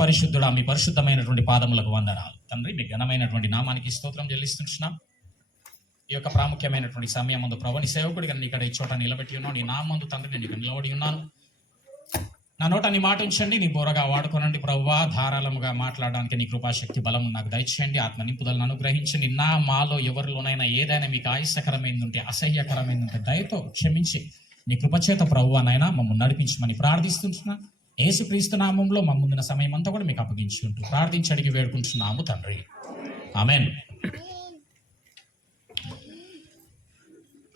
పరిశుద్ధుడా, మీ పరిశుద్ధమైనటువంటి పాదములకు వందనాలు తండ్రి. మీ ఘనమైనటువంటి నామానికి స్తోత్రం చెల్లిస్తున్నాం. ఈ యొక్క ప్రాముఖ్యమైనటువంటి సమయం ముందు ప్రభు, నీ సేవకుడిగా ఇక్కడ ఈ చోట నిలబెట్టి ఉన్నాను. నీ నామందు తండ్రి నేను ఇక్కడ నిలబడి ఉన్నాను. నా నోట నీ మాట ఉంచండి, నీ బోరగా వాడుకోనండి ప్రభువా. ధారాళముగా మాట్లాడడానికి నీ కృపాశక్తి బలం నాకు దయచేయండి. ఆత్మ నింపుదలను అనుగ్రహించండి. నా మాలో ఎవరిలోనైనా ఏదైనా మీకు ఆయాసకరమైందంటే, అసహ్యకరమైందంటే దయతో క్షమించి నీ కృపచేత ప్రభువా నాయనా మమ్మల్ని నడిపించమని ప్రార్థిస్తుంటున్నా. యేసుక్రీస్తు నామంలో మా ముందున్న సమయం అంతా కూడా మీకు అప్పగించుకుంటూ ప్రార్థించి అడిగి వేడుకుంటున్నాము తండ్రి, ఆమెన్.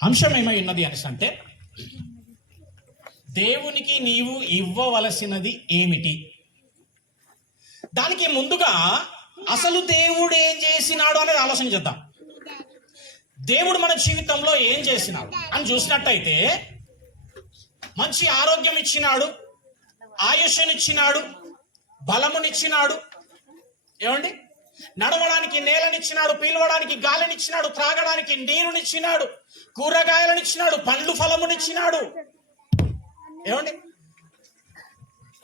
అంశం ఏమై ఉన్నది అంటే, దేవునికి నీవు ఇవ్వవలసినది ఏమిటి? దానికి ముందుగా అసలు దేవుడు ఏం చేసినాడు అనేది ఆలోచన చేద్దాం. దేవుడు మన జీవితంలో ఏం చేసినాడు అని చూసినట్టయితే, మంచి ఆరోగ్యం ఇచ్చినాడు, ఆయుష్నిచ్చినాడు, బలమునిచ్చినాడు, ఏమండి, నడవడానికి నేలనిచ్చినాడు, పీలవడానికి గాలినిచ్చినాడు, త్రాగడానికి నీరునిచ్చినాడు, కూరగాయలనిచ్చినాడు, పండ్లు ఫలమునిచ్చినాడు, ఏమండి,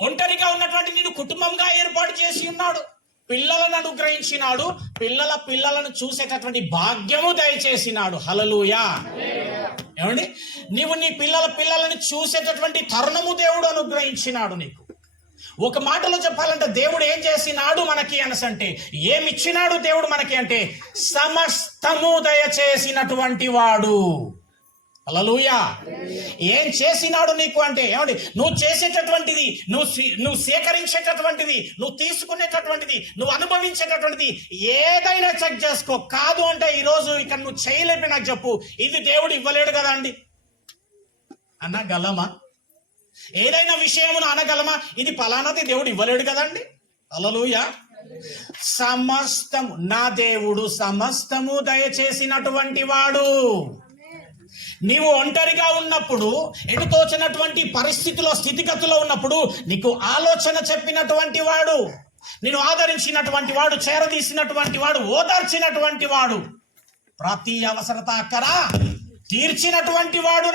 ఒంటరిగా ఉన్నటువంటి నేను కుటుంబంగా ఏర్పాటు చేసి ఉన్నాడు, పిల్లలను అనుగ్రహించినాడు, పిల్లలను చూసేటటువంటి భాగ్యము దయచేసినాడు. హల్లెలూయా. ఏమండి, నీవు నీ పిల్లలను చూసేటటువంటి తరుణము దేవుడు అనుగ్రహించినాడు నీకు. ఒక మాటలో చెప్పాలంటే దేవుడు ఏం చేసినాడు మనకి అనసంటే, ఏమిచ్చినాడు దేవుడు మనకి అంటే, సమస్తము దయచేసినటువంటి వాడు. హల్లెలూయా. ఏం చేసినాడు నీకు అంటే, ఏమండి, నువ్వు చేసేటటువంటిది, నువ్వు సేకరించేటటువంటిది, నువ్వు తీసుకునేటటువంటిది, నువ్వు అనుభవించేటటువంటిది ఏదైనా చెక్ చేసుకో. కాదు అంటే ఈరోజు ఇక్కడ నువ్వు చేయలేపి నాకు చెప్పు, ఇది దేవుడు ఇవ్వలేడు కదా అండి అనగలమా? ఏదైనా విషయమును అనగలమా? ఇది ఫలానాది దేవుడు ఇవ్వలేడు కదండి. హల్లెలూయా. సమస్తము, నా దేవుడు సమస్తము దయచేసినటువంటి వాడు. నీవు ఒంటరిగా ఉన్నప్పుడు, ఎటుతోచినటువంటి పరిస్థితిలో, స్థితిగతిలో ఉన్నప్పుడు నీకు ఆలోచన చెప్పినటువంటి వాడు, నిన్ను ఆదరించినటువంటి వాడు, చేరదీసినటువంటి వాడు, ఓదార్చినటువంటి వాడు, ప్రతి అవసరత అక్కర తీర్చినటువంటి వాడు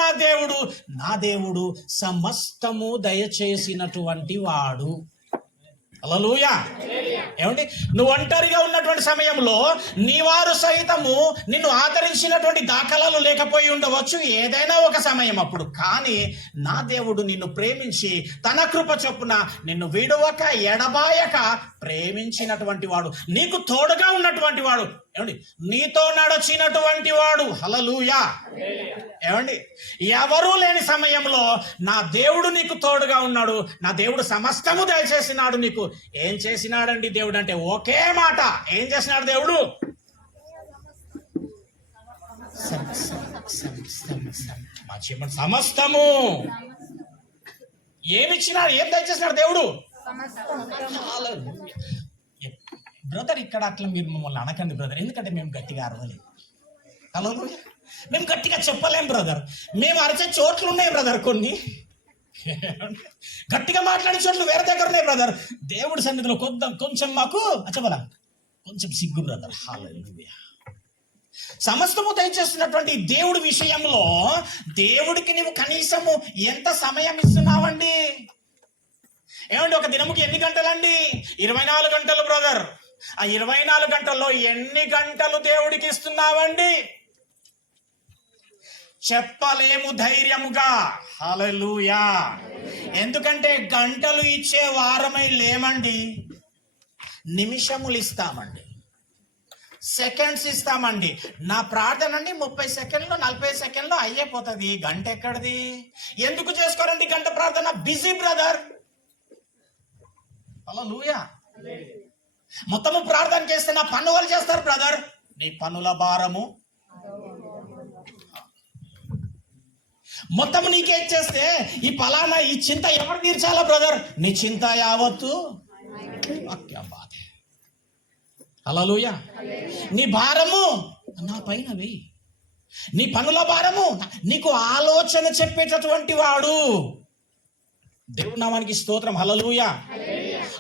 నా దేవుడు సమస్తము దయచేసినటువంటి వాడు. హల్లెలూయా. ఏమండి, నువ్వు ఒంటరిగా ఉన్నటువంటి సమయంలో నీ వారు సైతము నిన్ను ఆదరించినటువంటి దాఖలాలు లేకపోయి ఉండవచ్చు ఏదైనా ఒక సమయం అప్పుడు. కానీ నా దేవుడు నిన్ను ప్రేమించి తన కృప చొప్పున నిన్ను విడవక ఎడబాయక ప్రేమించినటువంటి వాడు, నీకు తోడుగా ఉన్నటువంటి వాడు, ఏమండి, నీతో నడచినటువంటి వాడు. హల్లెలూయా. ఏమండి, ఎవరూ లేని సమయంలో నా దేవుడు నీకు తోడుగా ఉన్నాడు. నా దేవుడు సమస్తము దయచేసినాడు నీకు. ఏం చేసినాడండి దేవుడు అంటే, ఒకే మాట, ఏం చేసినాడు దేవుడు? సమస్తము. ఏమిచ్చినాడు, ఏం దయచేసినాడు దేవుడు? బ్రదర్, ఇక్కడ అట్లా మీరు మమ్మల్ని అనకండి బ్రదర్, ఎందుకంటే మేము గట్టిగా అరవలేము. హలో, మేము గట్టిగా చెప్పలేం బ్రదర్. మేము అరిచే చోట్లు ఉన్నాయి బ్రదర్, కొన్ని గట్టిగా మాట్లాడే చోట్లు వేరే దగ్గర ఉన్నాయి బ్రదర్. దేవుడి సన్నిధిలో కొంచెం మాకు చెప్పాలా, కొంచెం సిగ్గు బ్రదర్. హల్లెలూయా. సమస్తము దయచేస్తున్నటువంటి దేవుడి విషయంలో దేవుడికి నువ్వు కనీసము ఎంత సమయం ఇస్తున్నావండి? ఏమండి, ఒక దినముకి ఎన్ని గంటలండి? 24 గంటలు బ్రదర్. ఆ 24 గంటల్లో ఎన్ని గంటలు దేవుడికి ఇస్తున్నావండి? చెప్పలేము ధైర్యముగా. హల్లెలూయా. ఎందుకంటే గంటలు ఇచ్చే వారమై లేమండి, నిమిషములు ఇస్తామండి, సెకండ్స్ ఇస్తామండి. నా ప్రార్థన అండి 30 సెకండ్లు 40 సెకండ్లు అయ్యేపోతుంది. గంట ఎక్కడిది? ఎందుకు చేసుకోరండి గంట ప్రార్థన? Busy brother. హల్లెలూయా. మొత్తము ప్రార్థన చేస్తే నా పన్నులు చేస్తారు బ్రదర్. నీ పన్నుల భారము మొత్తం నీకే చేస్తే ఈ పలానా ఈ చింత ఎవరు తీర్చాలా బ్రదర్? నీ చింత యావత్తు హల్లెలూయా. నీ భారము నా పైన వేయి, నీ పనుల భారము. నీకు ఆలోచన చెప్పేటటువంటి వాడు దేవుడి నామానికి స్తోత్రం. హల్లెలూయా.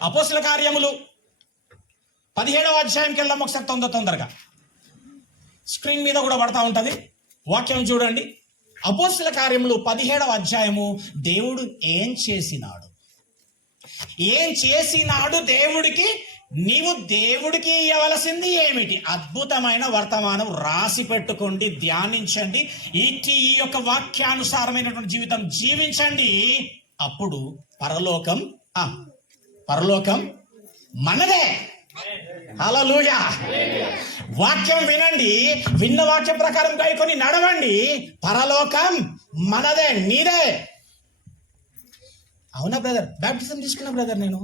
అపోస్తల కార్యములు 17వ అధ్యాయంకి వెళ్దాం ఒకసారి తొందరగా. స్క్రీన్ మీద కూడా పడతా ఉంటది, వాక్యం చూడండి. అపోస్తల కార్యములు 17వ అధ్యాయము. దేవుడు ఏం చేసినాడు? ఏం చేసినాడు దేవుడికి, నీవు దేవుడికి ఇవ్వవలసింది ఏమిటి? అద్భుతమైన వర్తమానం రాసి పెట్టుకోండి, ధ్యానించండి, ఈ యొక్క వాక్యానుసారమైనటువంటి జీవితం జీవించండి. అప్పుడు పరలోకం మనదే. హల్లెలూయా. వాక్యం వినండి, విన్న వాక్యం ప్రకారం గైకొని నడవండి, పరలోకం మనదే, నీదే. అవునా బ్రదర్? బ్యాప్టిజం తీసుకున్నా బ్రదర్, నేను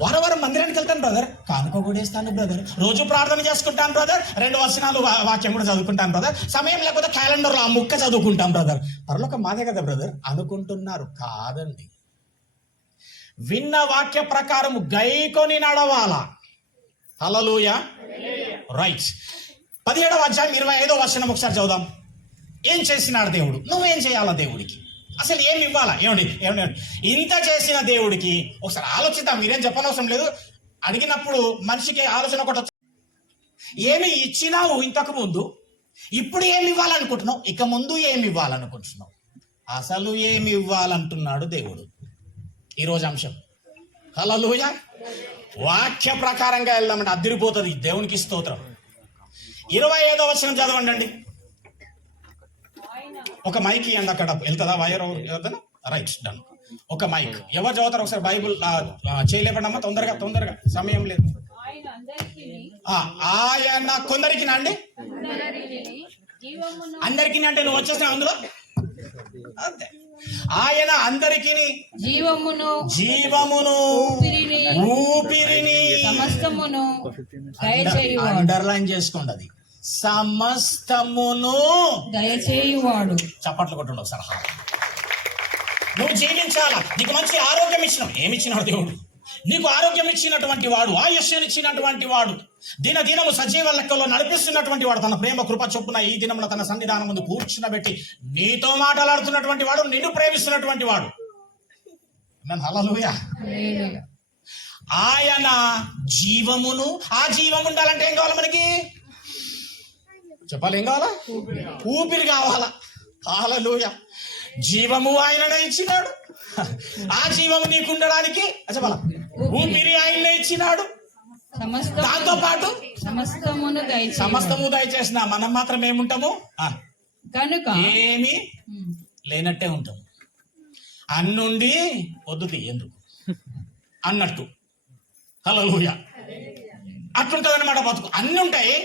వారం మందిరానికి వెళ్తాను బ్రదర్, కానుక కూడా ఇస్తాను బ్రదర్, రోజు ప్రార్థన చేసుకుంటాను బ్రదర్, 2 వచనాలు వాక్యం కూడా చదువుకుంటాను బ్రదర్, సమయం లేకపోతే క్యాలెండర్లో ఆ ముక్క చదువుకుంటాం బ్రదర్. పరలోకం మాదే కదా బ్రదర్ అనుకుంటున్నారు. కాదండి, విన్న వాక్య ప్రకారం గైకొని నడవాలా. హల్లెలూయా. రైట్. 17వ అధ్యాయం 25వ వచనం ఒకసారి చదువుదాం. ఏం చేసినాడు దేవుడు? నువ్వేం చేయాలా దేవుడికి? అసలు ఏమి ఇవ్వాలా? ఏమండి ఇంత చేసిన దేవుడికి ఒకసారి ఆలోచిద్దాం. మీరేం చెప్పనవసరం లేదు. అడిగినప్పుడు మనిషికి ఆలోచన ఒకటి వచ్చి, ఏమి ఇచ్చినావు ఇంతకు ముందు, ఇప్పుడు ఏమి ఇవ్వాలనుకుంటున్నావు, ఇక ముందు ఏమి ఇవ్వాలనుకుంటున్నావు, అసలు ఏమి ఇవ్వాలంటున్నాడు దేవుడు. ఈరోజు అంశం. హల్లెలూయా. వాక్య ప్రకారంగా వెళ్దామంటే అదిరిపోతుంది. దేవునికి స్తోత్రం. 25వ వచనం చదవండి. ఒక మైక్ ఇవ్వండి. అక్కడ వెళ్తుందా వైర్? Right, done. ఒక మైక్ ఎవరు చదువుతారు ఒకసారి బైబుల్ చేయలేపడమ్మా, తొందరగా సమయం లేదు. ఆయన కొందరికి అండి, అందరికీ అంటే నువ్వు వచ్చేసిన అందులో అంతే. ఆయన అందరికి జీవమును ఊపిరిని సమస్తమును అండర్లైన్ చేసుకోండి. అది సమస్తమును దయచేయువాడు. చప్పట్లు కొట్టండి ఒకసారి. నువ్వు జీవించాలా, నీకు మంచి ఆరోగ్యం ఇచ్చినావు. ఏమిచ్చినాడు దేవుడు? నీకు ఆరోగ్యం ఇచ్చినటువంటి వాడు, ఆయుష్యనిచ్చినటువంటి వాడు, దినము సజీవ లెక్కలో నడిపిస్తున్నటువంటి వాడు, తన ప్రేమ కృప చొప్పున ఈ దినమున తన సన్నిధానం ముందు కూర్చునబెట్టి నీతో మాట్లాడుతున్నటువంటి వాడు, నిన్ను ప్రేమిస్తున్నటువంటి వాడు. హల్లెలూయా. ఆయన జీవమును, ఆ జీవం ఉండాలంటే ఏం కావాలి మనకి? చెప్పాలి, ఏం కావాలా? ఊపిరి కావాలా. హల్లెలూయా. జీవము ఆయననే ఇచ్చినాడు. ఆ జీవము నీకుండడానికి చెప్పాలా, ఊపిరి ఆయననే ఇచ్చినాడు. దాంతో పాటు సమస్తము దయచేసిన మనం మాత్రం ఏముంటాము? కనుక ఏమి లేనట్టే ఉంటాము. అన్నుండి వద్దు ఎందుకు అన్నట్టు. హల్లెలూయా. అట్లుంటది అన్నమాట బతుకు. అన్ని ఉంటాయి,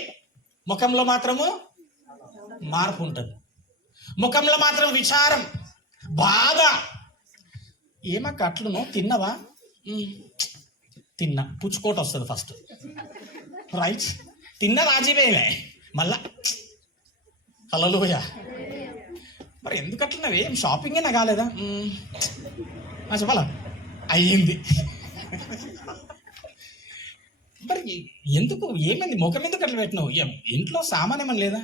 ముఖంలో మాత్రము మార్పు ఉంటుంది. ముఖంలో మాత్రం విచారం, బాధ. ఏమక్క అట్లును? తిన్నవా? తిన్నా. పుచ్చుకోట వస్తుంది ఫస్ట్. రైట్. తిన్న రాజీవేలే మళ్ళా. హల్లెలూయా. మరి ఎందుకు అట్లున్నావు? ఏం షాపింగ్ అయినా కాలేదా? చెప్పాలా, అయ్యింది. మరి ఎందుకు, ఏమైంది? ముఖం ఎందుకు అట్లా పెట్టినావు? ఇంట్లో సామాన్ ఏమని లేదా?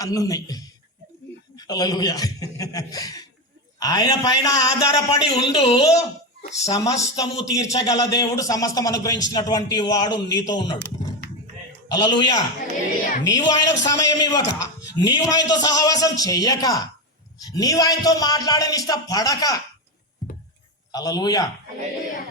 అన్నున్నాయి. హల్లెలూయా. ఆయన పైన ఆధారపడి ఉండు. సమస్తము తీర్చగల దేవుడు, సమస్తం అనుగ్రహించినటువంటి వాడు నీతో ఉన్నాడు. హల్లెలూయా. నీవు ఆయనకు సమయం ఇవ్వక, నీవు ఆయనతో సహవాసం చెయ్యక, నీవు ఆయనతో మాట్లాడని ఇష్టపడక, హల్లెలూయా,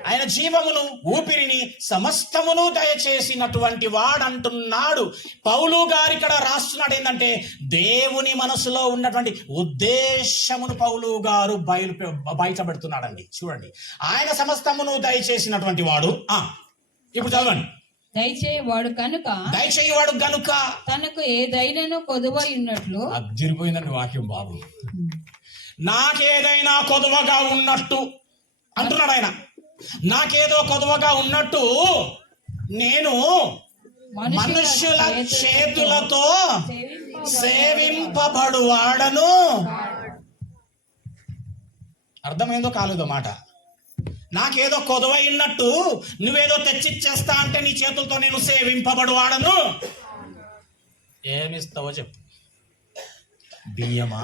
ఆయన జీవమును ఊపిరిని సమస్తమును దయచేసినటువంటి వాడు అంటున్నాడు. పౌలు గారు ఇక్కడ రాస్తున్నాడు ఏంటంటే, దేవుని మనసులో ఉన్నటువంటి ఉద్దేశమును పౌలు గారు బయటపెడుతున్నాడండి. చూడండి, ఆయన సమస్తమును దయచేసినటువంటి వాడు. ఇప్పుడు చదవండి. దయచేయవాడు కనుక తనకు ఏదైనా కొదువై ఉన్నట్లు. అదిరిపోయిందండి వాక్యం బాబు. నాకేదైనా కొదువగా ఉన్నట్టు అంటున్నాడు ఆయన. నాకేదో కొదువగా ఉన్నట్టు నేను మనుష్యుల చేతులతో సేవింపబడువాడను. అర్థమైందో కాలేదో మాట. నాకేదో కొదవైనట్టు నువ్వేదో తెచ్చిచ్చేస్తా అంటే నీ చేతులతో నేను సేవింపబడువాడను. ఏమిస్తావో చెప్పు. బియ్యమా,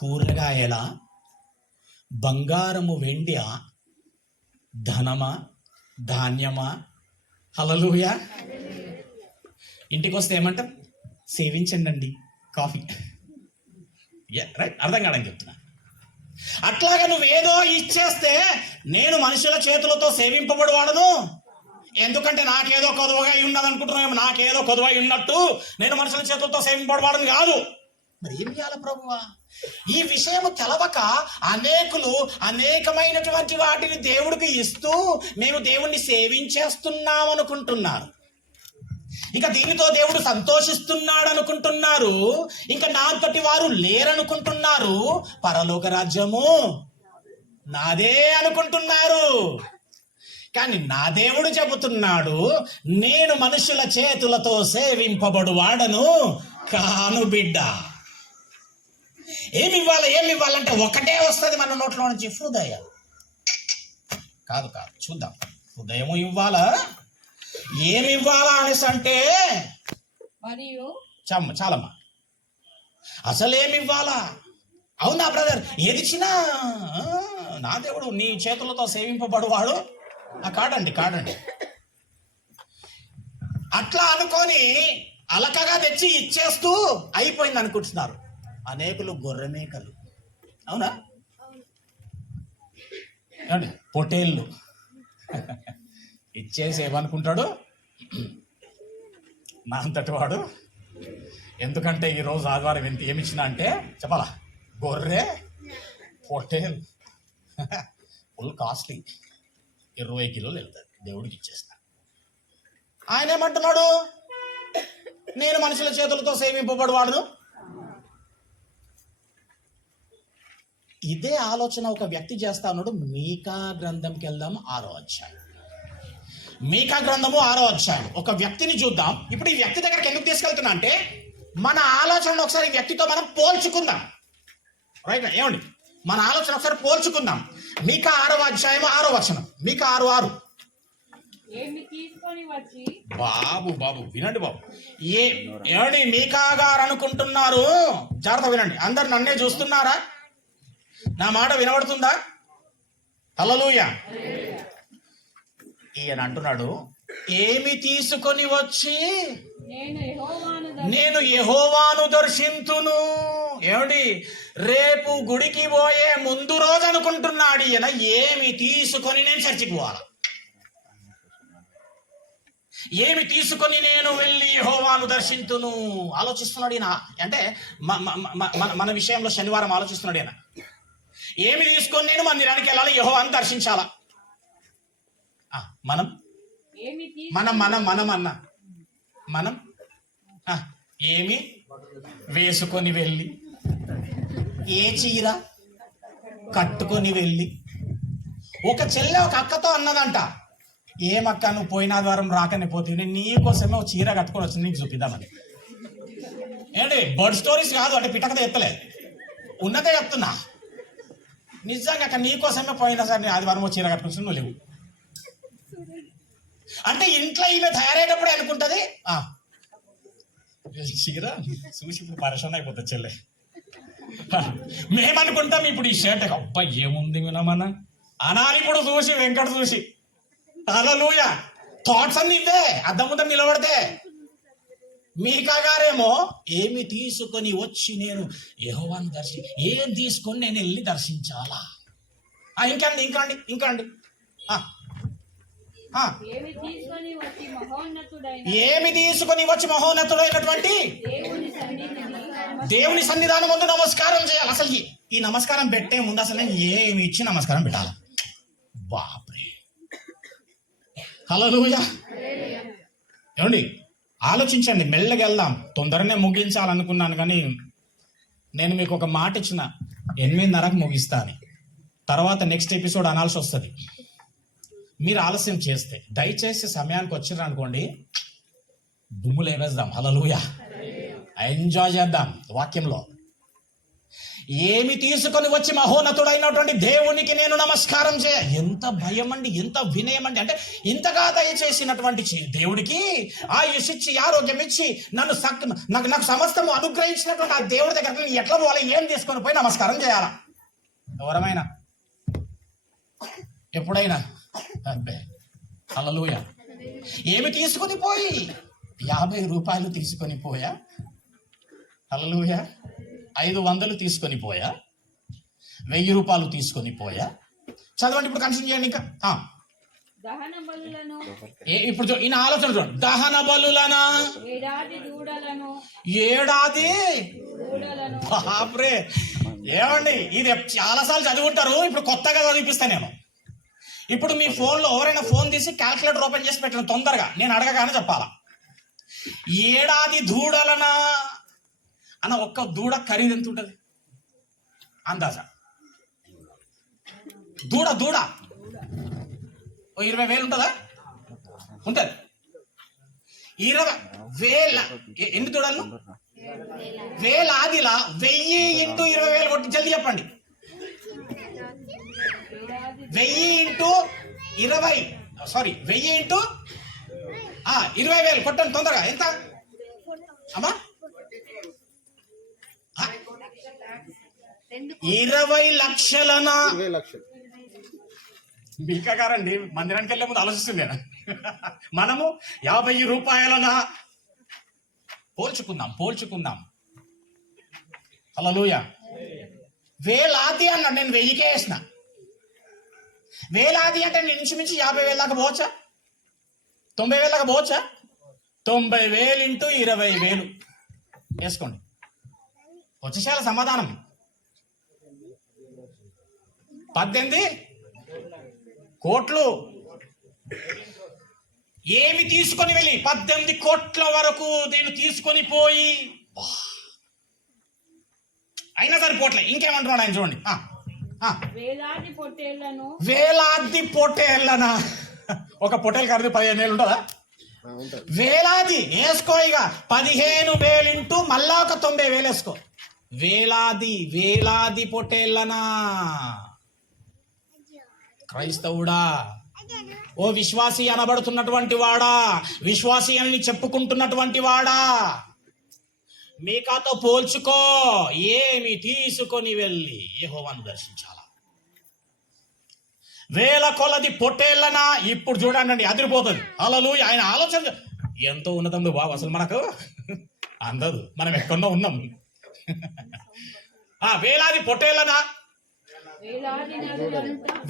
కూరగాయల, బంగారము, వెండియా, ధనమా, ధాన్యమా? హల్లెలూయా. ఇంటికి వస్తే ఏమంటాం? సేవించండి అండి, కాఫీ. రైట్, అర్థం కాదని చెప్తున్నా. అట్లాగా నువ్వేదో ఇచ్చేస్తే నేను మనుషుల చేతులతో సేవింపబడివాడను, ఎందుకంటే నాకేదో కొదవగా ఉన్నది అనుకుంటున్నావు, నాకేదో కొదవై ఉన్నట్టు నేను మనుషుల చేతులతో సేవింపబడవాడని కాదు. మరి ఏం చేయాలి ప్రభువా? ఈ విషయము తెలవక అనేకులు అనేకమైనటువంటి వాటిని దేవుడికి ఇస్తూ మేము దేవుణ్ణి సేవించేస్తున్నాం అనుకుంటున్నారు. ఇక దీనితో దేవుడు సంతోషిస్తున్నాడు అనుకుంటున్నారు. ఇంకా నాతోటి వారు లేరనుకుంటున్నారు. పరలోక రాజ్యము నాదే అనుకుంటున్నారు. కానీ నా దేవుడు చెబుతున్నాడు, నేను మనుషుల చేతులతో సేవింపబడు వాడను కాను బిడ్డ. ఏమి ఇవ్వాలంటే ఒకటే వస్తుంది మన నోట్లో నుంచి, హృదయం. కాదు చూద్దాం, హృదయము ఇవ్వాలా, ఏమి ఇవ్వాలా అనేసి అంటే మరియు చాలమ్మా, అసలేమి ఇవ్వాలా? అవునా బ్రదర్, ఏది ఇచ్చినా నా దేవుడు నీ చేతులతో సేవింపబడువాడు. కాడండి అట్లా అనుకొని అలకగా తెచ్చి ఇచ్చేస్తూ అయిపోయింది అనుకుంటున్నారు అనేకులు. గొర్రె మేకలు, అవునా ఏమండి, పొటేళ్ళు ఇచ్చేసి ఏమనుకుంటాడు, నా అంతటి వాడు. ఎందుకంటే ఈరోజు ఆదివారం ఎంత ఏమిచ్చినా అంటే చెప్పాలా, గొర్రె పొటేల్ ఫుల్ కాస్ట్లీ, 20 కిలోలు వెళ్తుంది, దేవుడికి ఇచ్చేస్తా. ఆయన ఏమంటున్నాడు, నేను మనుషుల చేతులతో సేవింపబడివాడును. ఇదే ఆలోచన ఒక వ్యక్తి చేస్తా ఉన్నాడు. మీకా గ్రంథంకి వెళ్దాం, 6వ అధ్యాయం. మీకా గ్రంథము 6వ అధ్యాయం. ఒక వ్యక్తిని చూద్దాం. ఇప్పుడు ఈ వ్యక్తి దగ్గరికి ఎందుకు తీసుకెళ్తున్నా అంటే మన ఆలోచనను ఒకసారి ఈ వ్యక్తితో మనం పోల్చుకుందాం. రైట్, ఏమండి, మన ఆలోచన ఒకసారి పోల్చుకుందాం. మీకా 6వ అధ్యాయం 6వ వచనం. మీకా 6:6. బాబు వినండి బాబు. ఏమండి, మీకా గారు అనుకుంటున్నారు, జాగ్రత్త వినండి. అందరు నన్నే చూస్తున్నారా? నా మాట వినబడుతుందా? హల్లెలూయా. ఈయన అంటున్నాడు, ఏమి తీసుకొని వచ్చి నేను యెహోవాను దర్శింతును. ఏమిటి, రేపు గుడికి పోయే ముందు రోజు అనుకుంటున్నాడు ఈయన, ఏమి తీసుకొని నేను చర్చికి పోవాలి, ఏమి తీసుకొని నేను వెళ్ళి యెహోవాను దర్శింతును ఆలోచిస్తున్నాడు ఈయన. అంటే మన విషయంలో శనివారం ఆలోచిస్తున్నాడు ఈయన. ఏమి తీసుకొని నేను మందిరానికి వెళ్ళాలి, యెహోవాను దర్శించాలా? మనం ఏమి వేసుకొని వెళ్ళి, ఏ చీర కట్టుకొని వెళ్ళి. ఒక చెల్లె ఒక అక్కతో అన్నదంట, ఏమక్క నువ్వు పోయిన ఆదివారం రాకనే పోతే నేను నీకోసమే ఒక చీర కట్టుకొని వచ్చి నీకు చూపిద్దామని. ఏంటి, బర్డ్ స్టోరీస్ కాదు అంటే పిట్టకథ ఎత్తలే, ఉన్నదే చెప్తున్నా. నిజంగా అక్క నీకోసమే పోయినా సార్ నేను ఆదివారం ఒక చీర కట్టుకొని నువ్వు లేవు అంటే ఇంట్లో ఈమె తయారయ్యేటప్పుడే అనుకుంటది, చీర చూసి ఇప్పుడు పరిశ్రమ అయిపోతుంది చెల్లె. మేమనుకుంటాం ఇప్పుడు ఈ షర్ట్ అబ్బా ఏముంది వినమన్నా అనాలి. ఇప్పుడు చూసి వెంకట చూసి హల్లెలూయా థాట్స్ అన్ని ఇవే అద్దం ముందు నిలబడితే. మీకా గారేమో ఏమి తీసుకొని వచ్చి నేను యెహోవాను ఏం తీసుకొని నేను వెళ్ళి దర్శించాలా? ఇంకా అండి ఏమి తీసుకొని వచ్చి మహోన్నతుడైనటువంటి దేవుని సన్నిధానం ముందు నమస్కారం చేయాలి. అసలు ఈ నమస్కారం పెట్టే ముందు అసలు నేను ఏమి ఇచ్చి నమస్కారం పెట్టాలి? బాప్రే, హల్లెలూయా. ఏమండి, ఆలోచించండి, మెల్లగా వెళ్దాం. తొందరనే ముగించాలనుకున్నాను కానీ నేను మీకు ఒక మాట ఇచ్చిన 8:30కు ముగిస్తా అని. తర్వాత నెక్స్ట్ ఎపిసోడ్ అనాల్సి వస్తుంది. మీరు ఆలస్యం చేస్తే దయచేసి సమయానికి వచ్చిర్రు అనుకోండి, దుమ్ములు వేవేద్దాం. హల్లెలూయా, ఎంజాయ్ చేద్దాం వాక్యంలో. ఏమి తీసుకొని వచ్చి మహోన్నతుడైనటువంటి దేవునికి నేను నమస్కారం చేయ. ఎంత భయం అండి, ఎంత వినయం అండి. అంటే ఇంతగా దయచేసినటువంటి దేవుడికి ఆయుషిచ్చి ఆరోగ్యం ఇచ్చి నాకు సమస్తము అనుగ్రహించినటువంటి ఆ దేవుడి దగ్గర ఎట్లా పోవాలి, ఏం తీసుకొని పోయి నమస్కారం చేయాలా? ఎవరమైనా ఎప్పుడైనా అబ్బే, హల్లెలూయా. ఏమి తీసుకొని పోయి 50 రూపాయలు తీసుకొని పోయా? హల్లెలూయా. 500 తీసుకొని పోయా? ₹1000 తీసుకొని పోయా. చదవండి ఇప్పుడు, కంటిన్యూ చేయండి ఇంకా. దహన బలులను ఇప్పుడు ఈయన ఆలోచన చూడండి. దహన బలులనా, ఏడాది దూడలను బాప్రే. ఏమండి, ఇది చాలాసార్లు చదువుంటారు, ఇప్పుడు కొత్తగా చదివిపిస్తాను నేను. ఇప్పుడు మీ ఫోన్లో ఎవరైనా ఫోన్ తీసి క్యాల్కులేటర్ ఓపెన్ చేసి పెట్టండి తొందరగా, నేను అడగగానే చెప్పాలా. ఏడాది దూడలనా అన్న, ఒక్క దూడ ఖరీదు ఎంత ఉంటుంది అందాజా? దూడ 20,000 ఉంటుందా? ఉంటుంది. 20,000 ఎన్ని దూడలు? వేలాదిలా 1000 ఇంటూ 20,000 కొట్టి జల్దీ చెప్పండి. 1000 ఇంటూ 20,000 కొట్టండి తొందరగా. ఎంత అమ్మా? 20 లక్షలనా? మీకా గారండి మందిరానికి వెళ్ళే ముందు ఆలోచిస్తుంది నేను. మనము 50 రూపాయలనా? పోల్చుకుందాం. హల్లెలూయా. వేలాది అన్నాడు, నేను 1000కే వేసిన. వేలాది అంటే నేను ఇంచుమించు 50,000 దాకా పోవచ్చా? 90,000 దాకా పోవచ్చా? 90,000 ఇంటూ 20,000 వేసుకోండి, వచ్చేసాల సమాధానం. 18 కోట్లు. ఏమి తీసుకొని వెళ్ళి 18 కోట్ల వరకు నేను తీసుకొని పోయి, అయినా సరిపోట్లే. ఇంకేమంటున్నాడు ఆయన చూడండి. వేలాది పొట్టేళ్ళనా? ఒక పొట్టేలు ఖరీదు 15,000 ఉంటుందా? వేలాది వేసుకో, ఇక 15,000 ఇంటూ మళ్ళా ఒక 90,000 వేసుకో. వేలాది పొట్టేళ్ళనా? క్రైస్తవుడా, ఓ విశ్వాసి అనబడుతున్నటువంటి వాడా, విశ్వాసి అని చెప్పుకుంటున్నటువంటి వాడా, మీకాతో పోల్చుకో. ఏమి తీసుకొని వెళ్ళి యెహోవాను దర్శించాలా? వేల కొలది పొట్టేళ్ళనా? ఇప్పుడు చూడండి, అదిరిపోతుంది. హల్లెలూయా. ఆయన ఆలోచన ఎంతో ఉన్నతంలో బాబు, అసలు మనకు అందదు, మనం ఎక్కడో ఉన్నాం. వేలాది పొట్టేళ్ళనా?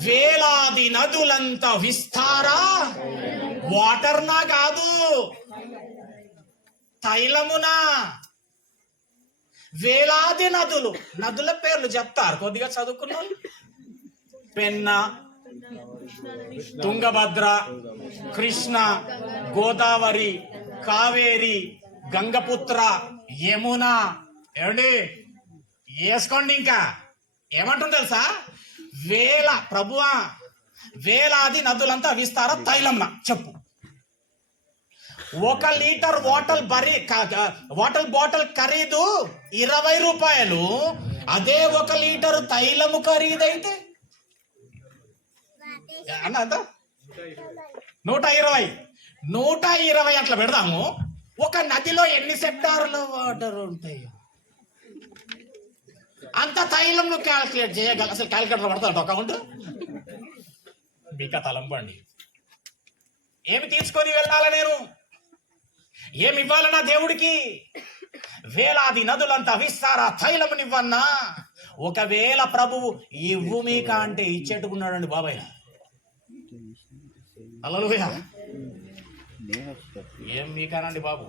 వేలాది నదులంతా విస్తారా? వాటర్నా కాదు, తైలమునా? వేలాది నదుల పేర్లు చెప్తారు కొద్దిగా చదువుకున్న వాళ్ళు. పెన్న, తుంగభద్ర, కృష్ణ, గోదావరి, కావేరి, గంగపుత్ర, యమున. ఏమండి వేసుకోండి. ఇంకా ఏమంటుంది తెలుసా? ప్రభువా, వేలాది నదులంతా విస్తార తైలంన చెప్పు. 1 లీటర్ వాటర్ బాటిల్ ఖరీదు 20 రూపాయలు. అదే 1 లీటర్ తైలము ఖరీదైతే అన్న 120 అట్లా పెడదాము. ఒక నదిలో ఎన్ని సెక్టార్ల వాటర్ ఉంటాయి? అంత తైలం నువ్వు క్యాల్కులేట్ చేయగల? అసలు క్యాల్కులేటర్ పడతాడు అకౌంట్? మీకా తలంపండి. ఏమి తీసుకొని వెళ్ళాలా? నేను ఏమి ఇవ్వాలన్నా దేవుడికి? వేలాది నదులంతా విస్తారా తైలమునివ్వన్నా? ఒకవేళ ప్రభువు ఇవ్వు మీక అంటే ఇచ్చేట్టుకున్నాడండి బాబాయ్. హల్లెలూయా. ఏం మీకానండి బాబు?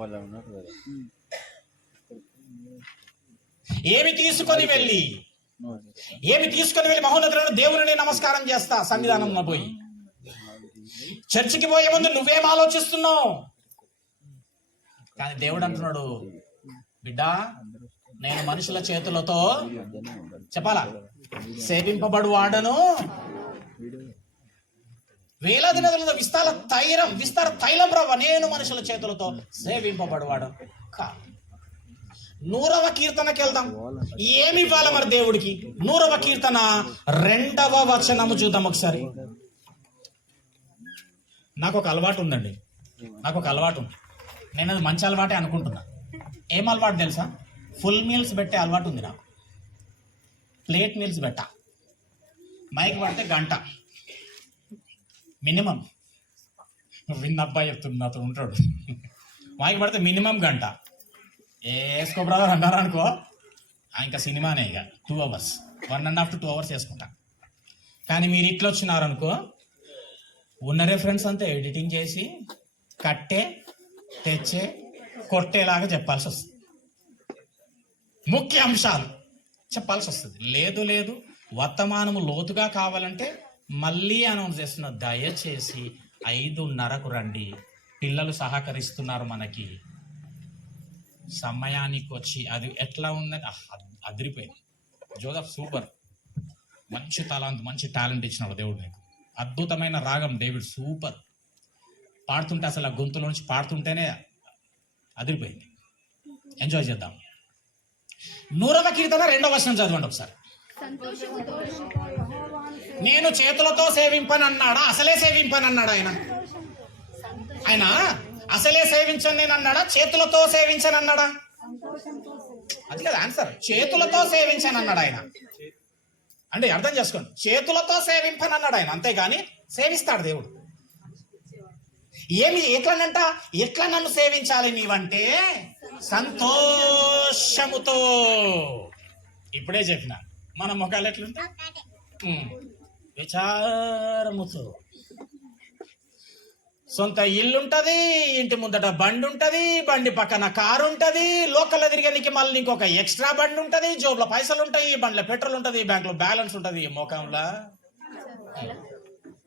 ఏమి తీసుకొని వెళ్ళి మహోన్నతులను దేవుని నమస్కారం చేస్తా సన్నిధానంలో పోయి. చర్చికి పోయే ముందు నువ్వేం ఆలోచిస్తున్నావు? కానీ దేవుడు అంటున్నాడు, బిడ్డా, నేను మనుషుల చేతులతో చెప్పాలా సేవింపబడు వాడను. వేలాది నదులతో విస్తార తైలం ప్రభ, నేను మనుషుల చేతులతో సేవింపబడువాడు కా. 100వ కీర్తనకి వెళ్దాం. ఏమి ఇవ్వాలి మరి దేవుడికి? 100వ కీర్తన 2వ వచనము చూద్దాం ఒకసారి. నాకు ఒక అలవాటు ఉందండి, నేను అది మంచి అలవాటే అనుకుంటున్నా. ఏం అలవాటు తెలుసా? ఫుల్ మీల్స్ పెట్టే అలవాటు ఉంది నాకు. ప్లేట్ మీల్స్ పెట్టా, మైక్ పడితే గంట మినిమం. విన్న అబ్బాయి చెప్తుంది, నాతో ఉంటాడు. మైక్ పడితే మినిమం గంట వేసుకో బ్రదర్ అన్నారు అనుకో, ఇంకా సినిమానే ఇక 2 hours. 1.5 to 2 hours వేసుకుంటా. కానీ మీరు ఇట్లా వచ్చినారనుకో, ఉన్న రెఫరెన్స్ అంతా ఎడిటింగ్ చేసి కట్టే తెచ్చే కొట్టేలాగా చెప్పాల్సి వస్తుంది. ముఖ్య అంశాలు చెప్పాల్సి వస్తుంది. లేదు వర్తమానము లోతుగా కావాలంటే మళ్ళీ అనౌన్స్ చేస్తున్న, దయచేసి 5:30కు రండి. పిల్లలు సహకరిస్తున్నారు మనకి. సమయానికి వచ్చి అది ఎట్లా ఉందని అదిరిపోయింది. జోసఫ్ సూపర్, మంచి తలాంత్, మంచి టాలెంట్ ఇచ్చినాడు దేవుడు నీకు. అద్భుతమైన రాగం డేవిడ్, సూపర్. పాడుతుంటే అసలు ఆ గొంతులో నుంచి పాడుతుంటేనే అదిరిపోయింది. ఎంజాయ్ చేద్దాం. 100వ కీర్తన 2వ వచనం చదవండి ఒకసారి. నేను చేతులతో సేవింపనన్నాడా? అసలే సేవింపనన్నాడా ఆయన అసలే సేవించను నేను అన్నాడా? చేతులతో సేవించనన్నాడా? అది కదా ఆన్సర్. చేతులతో సేవించనన్నాడు ఆయన. అంటే అర్థం చేసుకోండి, చేతులతో సేవింపనన్నాడు ఆయన, అంతేగాని సేవిస్తాడు దేవుడు. ఎట్లా నన్ను సేవించాలి నీవంటే సంతోషముతో. ఇప్పుడే చెప్పిన మన ముఖాలు ఎట్లుంటా, విచారముతో. సొంత ఇల్లుంటది, ఇంటి ముందట బండి ఉంటది, బండి పక్కన కారు ఉంటది, లోకల్లో తిరిగేనికి మళ్ళీ ఇంకొక ఎక్స్ట్రా బండి ఉంటది, జోబులో పైసలు ఉంటాయి, బండిలో పెట్రోల్ ఉంటది, బ్యాంకులో బ్యాలెన్స్ ఉంటది, మోకంలో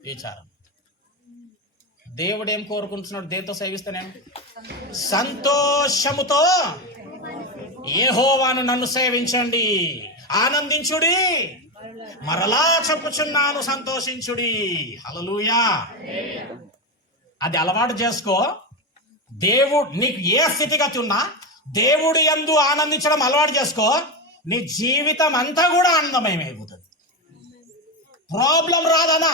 విచారం. దేవుడు ఏం కోరుకుంటున్నాడు? దేంతో సేవిస్తా నేను? సంతోషముతో యెహోవాను నన్ను సేవించండి, ఆనందించుడి, మరలా చెప్పుచున్నాను సంతోషించుడి. హల్లెలూయా. అది అలవాటు చేసుకో. దేవుడు నీకు ఏ స్థితిగతి ఉన్నా దేవుడు యందు ఆనందించడం అలవాటు చేసుకో. నీ జీవితం అంతా కూడా ఆనందమయమైపోతుంది. ప్రాబ్లం రాదనా?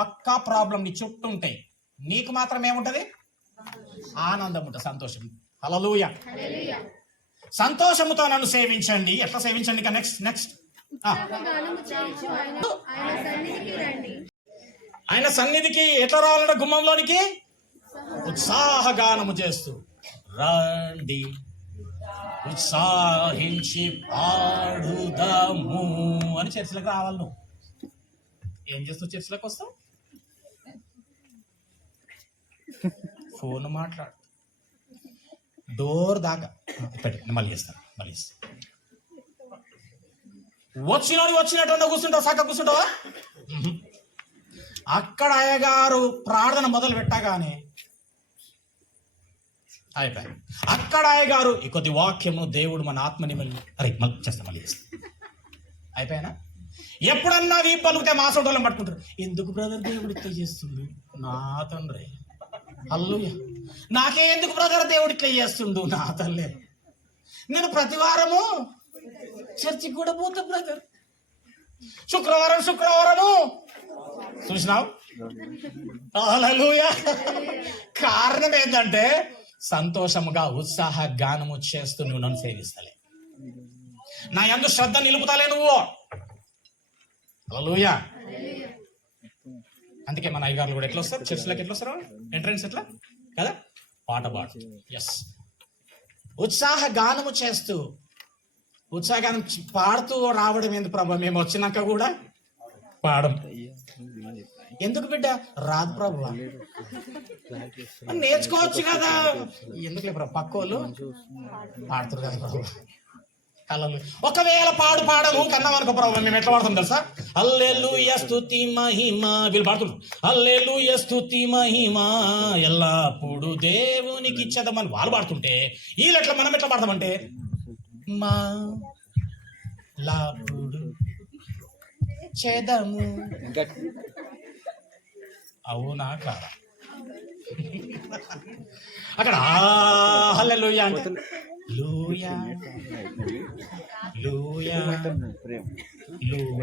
పక్కా ప్రాబ్లం నీ చుట్టూ ఉంటాయి, నీకు మాత్రం ఏముంటది? ఆనందం ఉంటుంది, సంతోషం. హల్లెలూయా. సంతోషముతో నన్ను సేవించండి. ఎట్లా సేవించండి? ఇక నెక్స్ట్ ఆయన సన్నిధికి ఎట్లా రావాలంటే గుమ్మంలోనికి ఉత్సాహగానము చేస్తూ రండి, ఉత్సాహించి పాడుదాము అని చర్చిలకు రావాలి. నువ్వు ఏం చేస్తావు? చర్చిలకు వస్తావు, ఫోన్ మాట్లాడు, డోర్ దాకా పెట్టి మళ్ళీ చేస్తాను. వచ్చినట్టు కూర్చుంటావు, సక్క కూర్చుంటావా? అక్కడ అయ్యగారు ప్రార్థన మొదలు పెట్టగానే అయిపోయి. అక్కడ అయ్యగారు ఈ కొద్ది వాక్యము దేవుడు మన ఆత్మని మళ్ళీ మళ్ళీ చేస్తా అయిపోయానా? ఎప్పుడన్నా వీ పలుకుతే మా సొంటలో పట్టుకుంటారు. ఎందుకు బ్రదర్ దేవుడు ఇట్లా చేస్తుండు? నా తండ్రి, హల్లెలూయా. నాకే ఎందుకు బ్రదర్ దేవుడు ఇట్లా చేస్తుండు? నా తల్లే, నేను ప్రతి వారము చర్చికి కూడా పోతా బ్రదర్. శుక్రవారము చూసినావు? హల్లెలూయా. కారణం ఏంటంటే సంతోషముగా ఉత్సాహ గానము చేస్తూ నువ్వు నన్ను సేవిస్తలే, నా యందు శ్రద్ధ నిలుపుతాలే నువ్వు. హల్లెలూయా. అందుకే మన అయ్యగారులు కూడా ఎట్లా వస్తారు చర్చిలోకి? ఎట్లా వస్తారు? ఎంట్రన్స్ ఎట్లా కదా, పాట పాడు. ఎస్, ఉత్సాహ గానము చేస్తూ, ఉత్సాహగానం పాడుతూ రావడం ఎందుకు ప్రభా? మేము వచ్చినాక కూడా పాడం ఎందుకు బిడ్డ? రాదు ప్రభు, నేర్చుకోవచ్చు కదా. ఎందుకులే ప్రభు, పక్కోళ్ళు పాడుతారు కదా ప్రభు. ఒకవేళ పాడము కన్నామనుకో ప్రభు, మేము ఎట్లా పాడుతాం తెలుసా? హల్లెలూయా స్తుతి మహిమ, వీళ్ళు పాడుతున్నారు. హల్లెలూయా స్తుతి మహిమ ఎల్లప్పుడు దేవునికి ఇచ్చేద్దామని వాళ్ళు పాడుతుంటే, వీళ్ళెట్లా మనం ఎట్లా పాడతామంటే మా లాపుడు చేదము. అవునా కాదా? అక్కడ హల్లెలూయా అంటే లూయా లూయా లూయా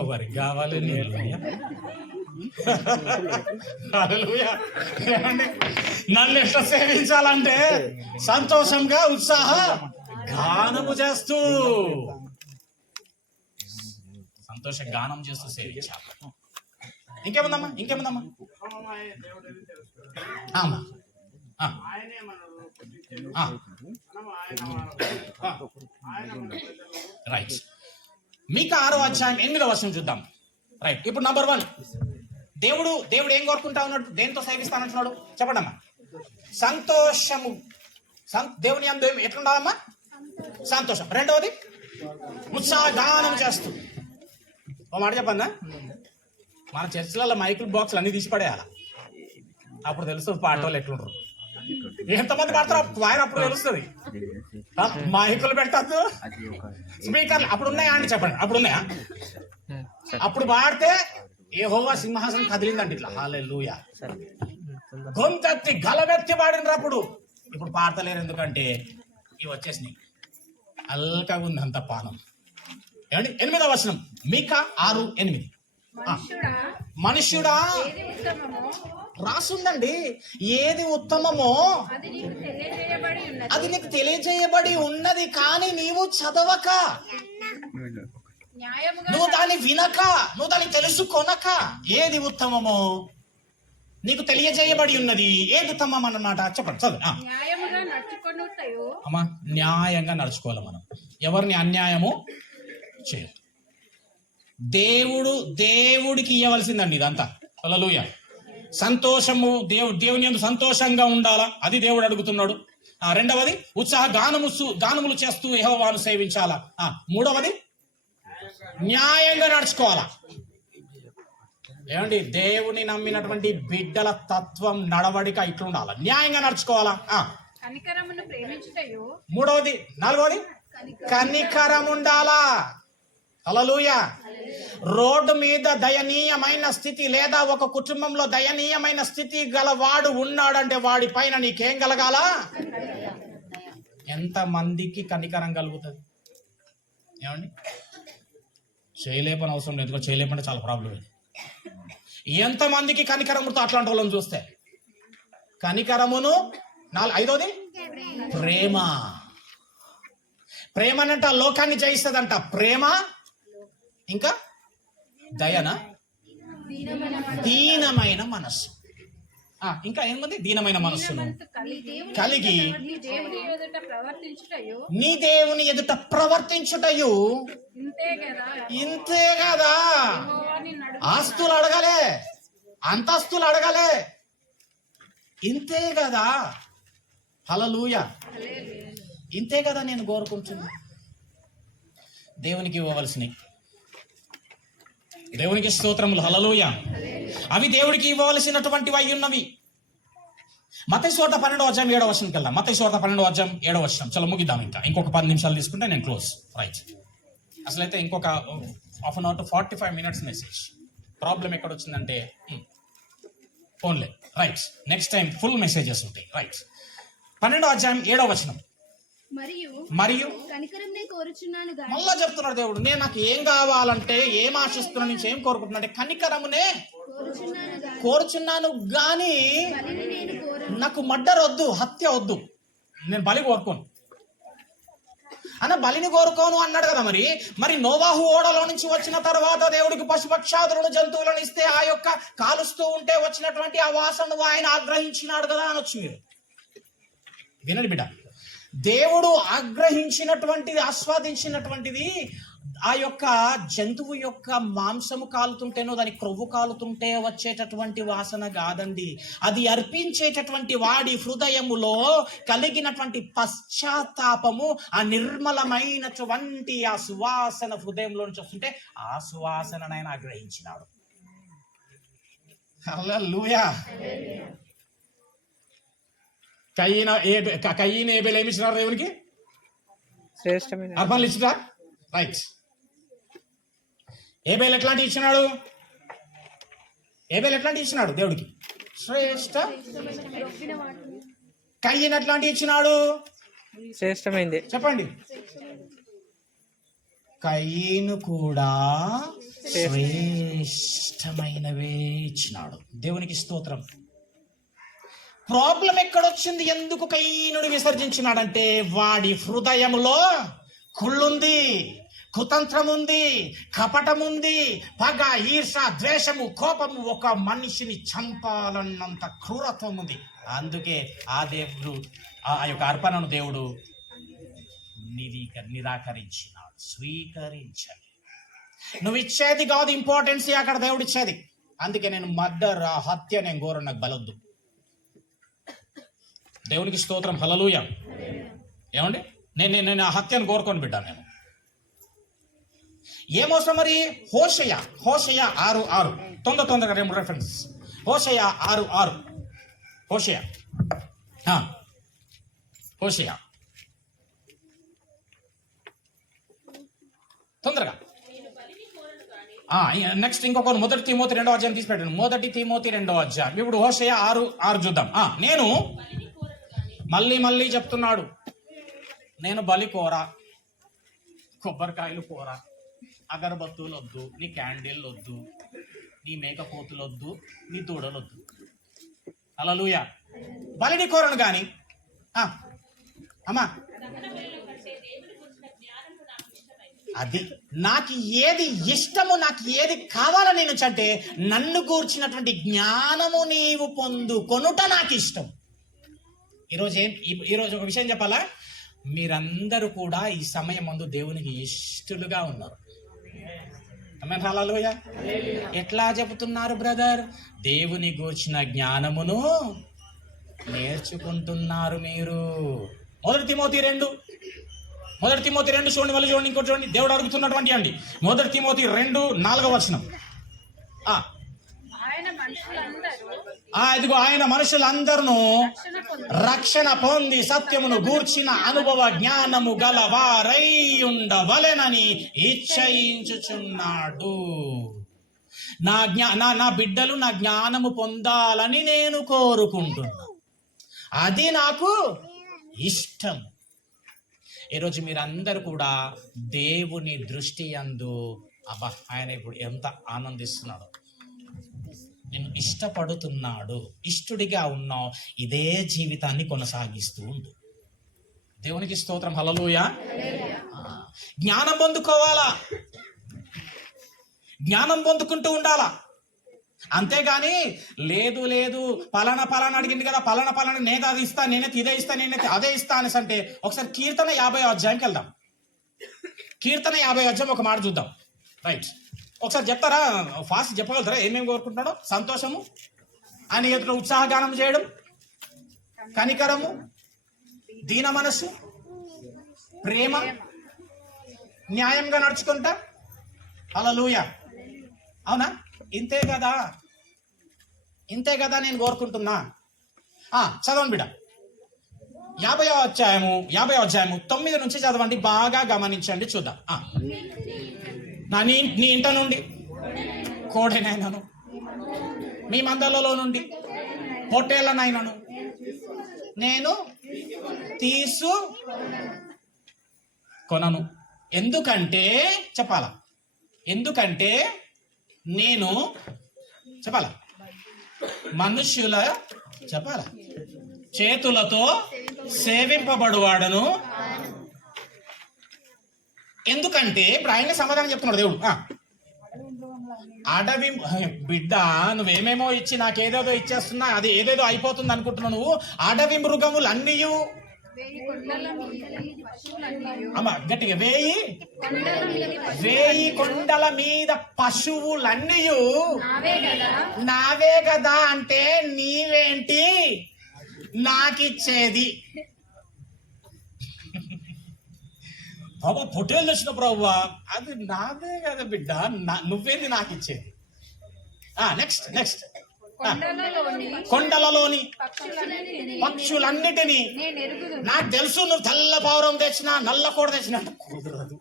ఎవరికి కావాలి? హల్లెలూయా. నన్ను ఎట్లా సేవించాలంటే సంతోషంగా ఉత్సాహ గానము చేస్తూ, సంతోష గానం చేస్తూ సేవించాలి. ఇంకేముందమ్మా? రైట్. మీకా 6వ అధ్యాయం 8వ వచనం చూద్దాం. రైట్, ఇప్పుడు నంబర్ 1, దేవుడు ఏం కోరుకుంటా ఉన్నాడు? దేంతో సేవిస్తానంటున్నాడు చెప్పండి అమ్మా. సంతోషము. దేవుని యందు ఎట్లుండాలమ్మా? సంతోషం. రెండవది ఉత్సాహగానం చేస్తూ. ఓ మాట చెప్పన్నా, మన చర్చిలలో మైకుల్ బాక్స్లు అన్ని తీసి పడేయాల, అప్పుడు తెలుస్తుంది పాట వాళ్ళు ఎట్లుంటారు. ఎంతమంది పాడతారు వాయన అప్పుడు తెలుస్తుంది. మైకులు పెట్టద్దు, స్పీకర్లు అప్పుడు ఉన్నాయా అండి చెప్పండి, అప్పుడు ఉన్నాయా? అప్పుడు పాడితే యెహోవా సింహాసనం కదిలిందండి ఇట్లా. హల్లెలూయా. గొంతెత్తి గలమెత్తి పాడినరు అప్పుడు. ఇప్పుడు పాడతలేరు, ఎందుకంటే ఇవి వచ్చేసినాయి. అల్కగా ఉంది అంత పానం. ఏమండి? 8వ వచనం మీకా 6:8. మనుష్యుడా ఏది ఉత్తమమో రాసుందండి, ఏది ఉత్తమమో అది నీకు తెలియజేయబడి ఉన్నది. అది నీకు తెలియజేయబడి ఉన్నది, కానీ నీవు చదవక, న్యాయముగా నువ్వు దాన్ని వినక, నువ్వు దాన్ని తెలుసుకొనక. ఏది ఉత్తమమో నీకు తెలియజేయబడి ఉన్నది. ఏది ఉత్తమం అన్నమాట చెప్పండి, చదువు. న్యాయముగా నడుచుకొనుటయు. అమ్మా, న్యాయంగా నడుచుకోవాలి మనం, ఎవరిని అన్యాయము చేయదు. దేవుడికి ఇవ్వవలసిందండి ఇదంతా. హల్లెలూయా. సంతోషము, దేవుని యందు సంతోషంగా ఉండాలా, అది దేవుడు అడుగుతున్నాడు. రెండవది ఉత్సాహ గానములు చేస్తూ యెహోవాను సేవించాలా. మూడవది న్యాయంగా నడుచుకోవాలా. ఏమండి? దేవుని నమ్మినటువంటి బిడ్డల తత్వం నడవడిక ఇట్లుండాలా, న్యాయంగా నడుచుకోవాలా. కనికరమును ప్రేమించుటయు. మూడవది, నాలుగవది కనికరం ఉండాలా. హల్లెలూయా. రోడ్డు మీద దయనీయమైన స్థితి లేదా ఒక కుటుంబంలో దయనీయమైన స్థితి గలవాడు ఉన్నాడంటే వాడి పైన నీకేం కలగాల? ఎంత మందికి కనికరం కలుగుతుంది? ఏమండి? చేయలేపని అవసరం లేదు, ఎందుకంటే చేయలేపంటే చాలా ప్రాబ్లం ఇది. ఎంతమందికి కనికరం ఉంటుంది అట్లాంటి వాళ్ళని చూస్తే? కనికరమును. ఐదోది ప్రేమ. ప్రేమనంట లోకాన్ని జయిస్తుందంట. ప్రేమ, ఇంకా దయన, దీనమైన మనస్సు. ఇంకా ఏముంది? దీనమైన మనస్సును కలిగి నీ దేవుని ఎదుట ప్రవర్తించుటయు. నీ దేవుని ఎదుట ప్రవర్తించుటయు. ఇంతే కదా. ఆస్తులు అడగలే, అంతస్తులు అడగలే, ఇంతే కదా. హల్లెలూయా. ఇంతే కదా నేను కోరుకుంటున్నా. దేవునికి ఇవ్వవలసినవి, దేవునికి స్తోత్రములు. హల్లెలూయా. అవి దేవుడికి ఇవ్వవలసినటువంటివి అయి ఉన్నవి. మత్తయి సువార్త 12వ అధ్యాయం 7వ వచనంకి వెళ్దాం. మత్తయి సువార్త 12వ అధ్యాయం 7వ వచనం. చలో ముగిద్దాం. ఇంకొక 10 నిమిషాలు తీసుకుంటే నేను క్లోజ్. రైట్. అసలైతే ఇంకొక half an hour to 45 minutes message. Problem ఎక్కడ వచ్చిందంటే ఫోన్లే. Right, next time full messages ఉంటాయి. రైట్. 12వ అధ్యాయం 7వ వచనం. మరియు కనికరమునే కోరుచున్నాను గాని. మళ్ళా చెప్తున్నాడు దేవుడు, నేను నాకు ఏం కావాలంటే, ఏం ఆశిస్తున్నా, నుంచి ఏం కోరుకుంటున్నా అంటే కనికరమునే కోరుచున్నాను గాని నాకు మర్డర్ వద్దు, హత్య వద్దు, నేను బలి కోరుకోను అన్న. బలిని కోరుకోను అన్నాడు కదా. మరి నోవాహు ఓడలో నుంచి వచ్చిన తర్వాత దేవుడికి పశుపక్షాదులను జంతువులను ఇస్తే ఆ యొక్క కాలుస్తూ ఉంటే వచ్చినటువంటి ఆ వాసనను ఆయన ఆగ్రహించినాడు కదా అనొచ్చు మీరు. వినండి బిడ్డ, దేవుడు ఆగ్రహించినటువంటిది, ఆస్వాదించినటువంటిది ఆ యొక్క జంతువు యొక్క మాంసము కాలుతుంటేనో దాని క్రొవ్వు కాలుతుంటే వచ్చేటటువంటి వాసన కాదండి. అది అర్పించేటటువంటి వాడి హృదయములో కలిగినటువంటి పశ్చాత్తాపము, ఆ నిర్మలమైనటువంటి ఆ సువాసన హృదయంలో నుంచి వస్తుంటే ఆ సువాసనను ఆయన ఆగ్రహించినాడు. హల్లెలూయా. కయీను ఏబేలు ఏమి ఇచ్చినారు దేవునికి? శ్రేష్టమైన అర్పణలు ఇచ్చినా. రైట్. ఏబేలు ఎట్లాంటి ఇచ్చినాడు? ఏబేలు ఎట్లాంటి ఇచ్చినాడు దేవుడికి? శ్రేష్ట. కయీను ఎట్లాంటి ఇచ్చినాడు? శ్రేష్టమైంది. చెప్పండి. కయీను కూడా శ్రేష్టమైనవే ఇచ్చినాడు. దేవునికి స్తోత్రం. ప్రాబ్లం ఎక్కడొచ్చింది? ఎందుకు కయీనుడు విసర్జించినాడంటే వాడి హృదయములో కుళ్ళుంది, కుతంత్రం ఉంది, కపటం ఉంది, పగ, ఈర్ష, ద్వేషము, కోపము, ఒక మనిషిని చంపాలన్నంత క్రూరత్వం ఉంది. అందుకే ఆ దేవుడు ఆ యొక్క అర్పణను దేవుడు నిరాకరించినాడు, స్వీకరించాడు. నువ్వు ఇచ్చేది కాదు ఇంపార్టెన్స్ అక్కడ దేవుడు ఇచ్చేది. అందుకే నేను మర్డర్, హత్య నేను ఘోరం, నాకు బలొద్దు. దేవునికి స్తోత్రం, హల్లెలూయా. ఏమండి, నేను ఆ హత్యను కోరుకొని బిడ్డా. నేను ఏమవసరం మరి? హోషయ 6:6 తొందరగా రెండు రెఫరెన్స్. హోషయ 6:6 హోషయ తొందరగా. నెక్స్ట్ ఇంకొకరు 1 తిమోతి 2వ అధ్యాయం తీసి పెట్టండి. 1 తిమోతి 2వ అధ్యాయం. ఇప్పుడు హోషయ 6:6 చూద్దాం. నేను మళ్ళీ చెప్తున్నాడు, నేను బలి కోర, కొబ్బరికాయలు కోర, అగరబత్తులు వద్దు, నీ క్యాండిల్ వద్దు, నీ మేకపోతులు వద్దు, నీ దూడలు వద్దు. హల్లెలూయా. బలిని కోరను కానీ అమ్మా అది నాకు ఏది ఇష్టము, నాకు ఏది కావాలో నేను అంటే నన్ను గూర్చినటువంటి జ్ఞానము నీవు పొందుకొనుట నాకు ఇష్టం. ఈరోజు ఒక విషయం చెప్పాలా, మీరందరూ కూడా ఈ సమయం ముందు దేవునికి ఇష్టలుగా ఉన్నారు. ఆమేన్, హల్లెలూయా. ఎట్లా చెబుతున్నారు బ్రదర్? దేవుని గూర్చిన జ్ఞానమును నేర్చుకుంటున్నారు మీరు. 1 తిమోతి 2 చూడండి, మళ్ళీ చూడండి, ఇంకోటి చూడండి. దేవుడు అడుగుతున్నటువంటి అండి 1 తిమోతి 2:4 వచనం. ఇదిగో ఆయన మనుషులందరూ రక్షణ పొంది సత్యమును గూర్చిన అనుభవ జ్ఞానము గలవారై ఉండవలెనని ఇచ్చయించుచున్నాడు. నా బిడ్డలు నా జ్ఞానము పొందాలని నేను కోరుకుంటున్నా, అది నాకు ఇష్టం. ఈరోజు మీరందరూ కూడా దేవుని దృష్టి యందు ఆయన ఇప్పుడు ఎంత ఆనందిస్తున్నాడు, నేను ఇష్టపడుతున్నాడు, ఇష్టడిగా ఉన్నావు, ఇదే జీవితాన్ని కొనసాగిస్తూ ఉండు. దేవునికి స్తోత్రం, హల్లెలూయా. జ్ఞానం పొందుకోవాలా, జ్ఞానం పొందుకుంటూ ఉండాలా. అంతేగాని లేదు పలానా అడిగింది కదా, పలానా నేను అది ఇస్తా, నేనైతే ఇదే ఇస్తా, నేనైతే అదే ఇస్తా అనేసి అంటే ఒకసారి కీర్తన 50వ అధ్యాయంకి వెళ్దాం. కీర్తన 50వ అధ్యాయం ఒక మాట చూద్దాం. రైట్, ఒకసారి చెప్తారా? ఫాస్ట్ చెప్పగలుగుతారా? ఏమేమి కోరుకుంటున్నాడో? సంతోషము, ఆయన ఎదుట ఉత్సాహగానం చేయడం, కనికరము, దీన మనస్సు, ప్రేమ, న్యాయంగా నడుచుకుంటా. హల్లెలూయా. అవునా? ఇంతే కదా నేను కోరుకుంటున్నా. చదవండి బిడ్డ. 50వ అధ్యాయము 9 నుంచి చదవండి, బాగా గమనించండి, చూద్దాం. నీ ఇంట నుండి కోడెనైనను, మీ మందలలో నుండి పొట్టేళ్ళనైనను నేను తీసుకొనను. ఎందుకంటే నేను మనుష్యుల చేతులతో సేవింపబడువాడను. ఎందుకంటే ఇప్పుడు ఆయన సమాధానం చెప్తున్నాడు దేవుడు. అడవి బిడ్డ, నువ్వేమేమో ఇచ్చి నాకేదేదో ఇచ్చేస్తున్నా, అది ఏదేదో అయిపోతుంది అనుకుంటున్నావు నువ్వు. అడవి మృగములన్నీ, అమ్మా గట్టిగా, 1000 కొండల మీద పశువులన్నీ నావే కదా అంటే నీవేంటి నాకిచ్చేది? బాబా పొట్టేలు తెచ్చిన ప్రభువా, అది నాదే కదా బిడ్డ, నువ్వేంది నాకు ఇచ్చేది? నెక్స్ట్ కొండలలోని పక్షులన్నిటినీ నాకు తెలుసు. నువ్వు తెల్ల పావురం తెచ్చినా, నల్ల కోడ తెచ్చినా కుదరదు.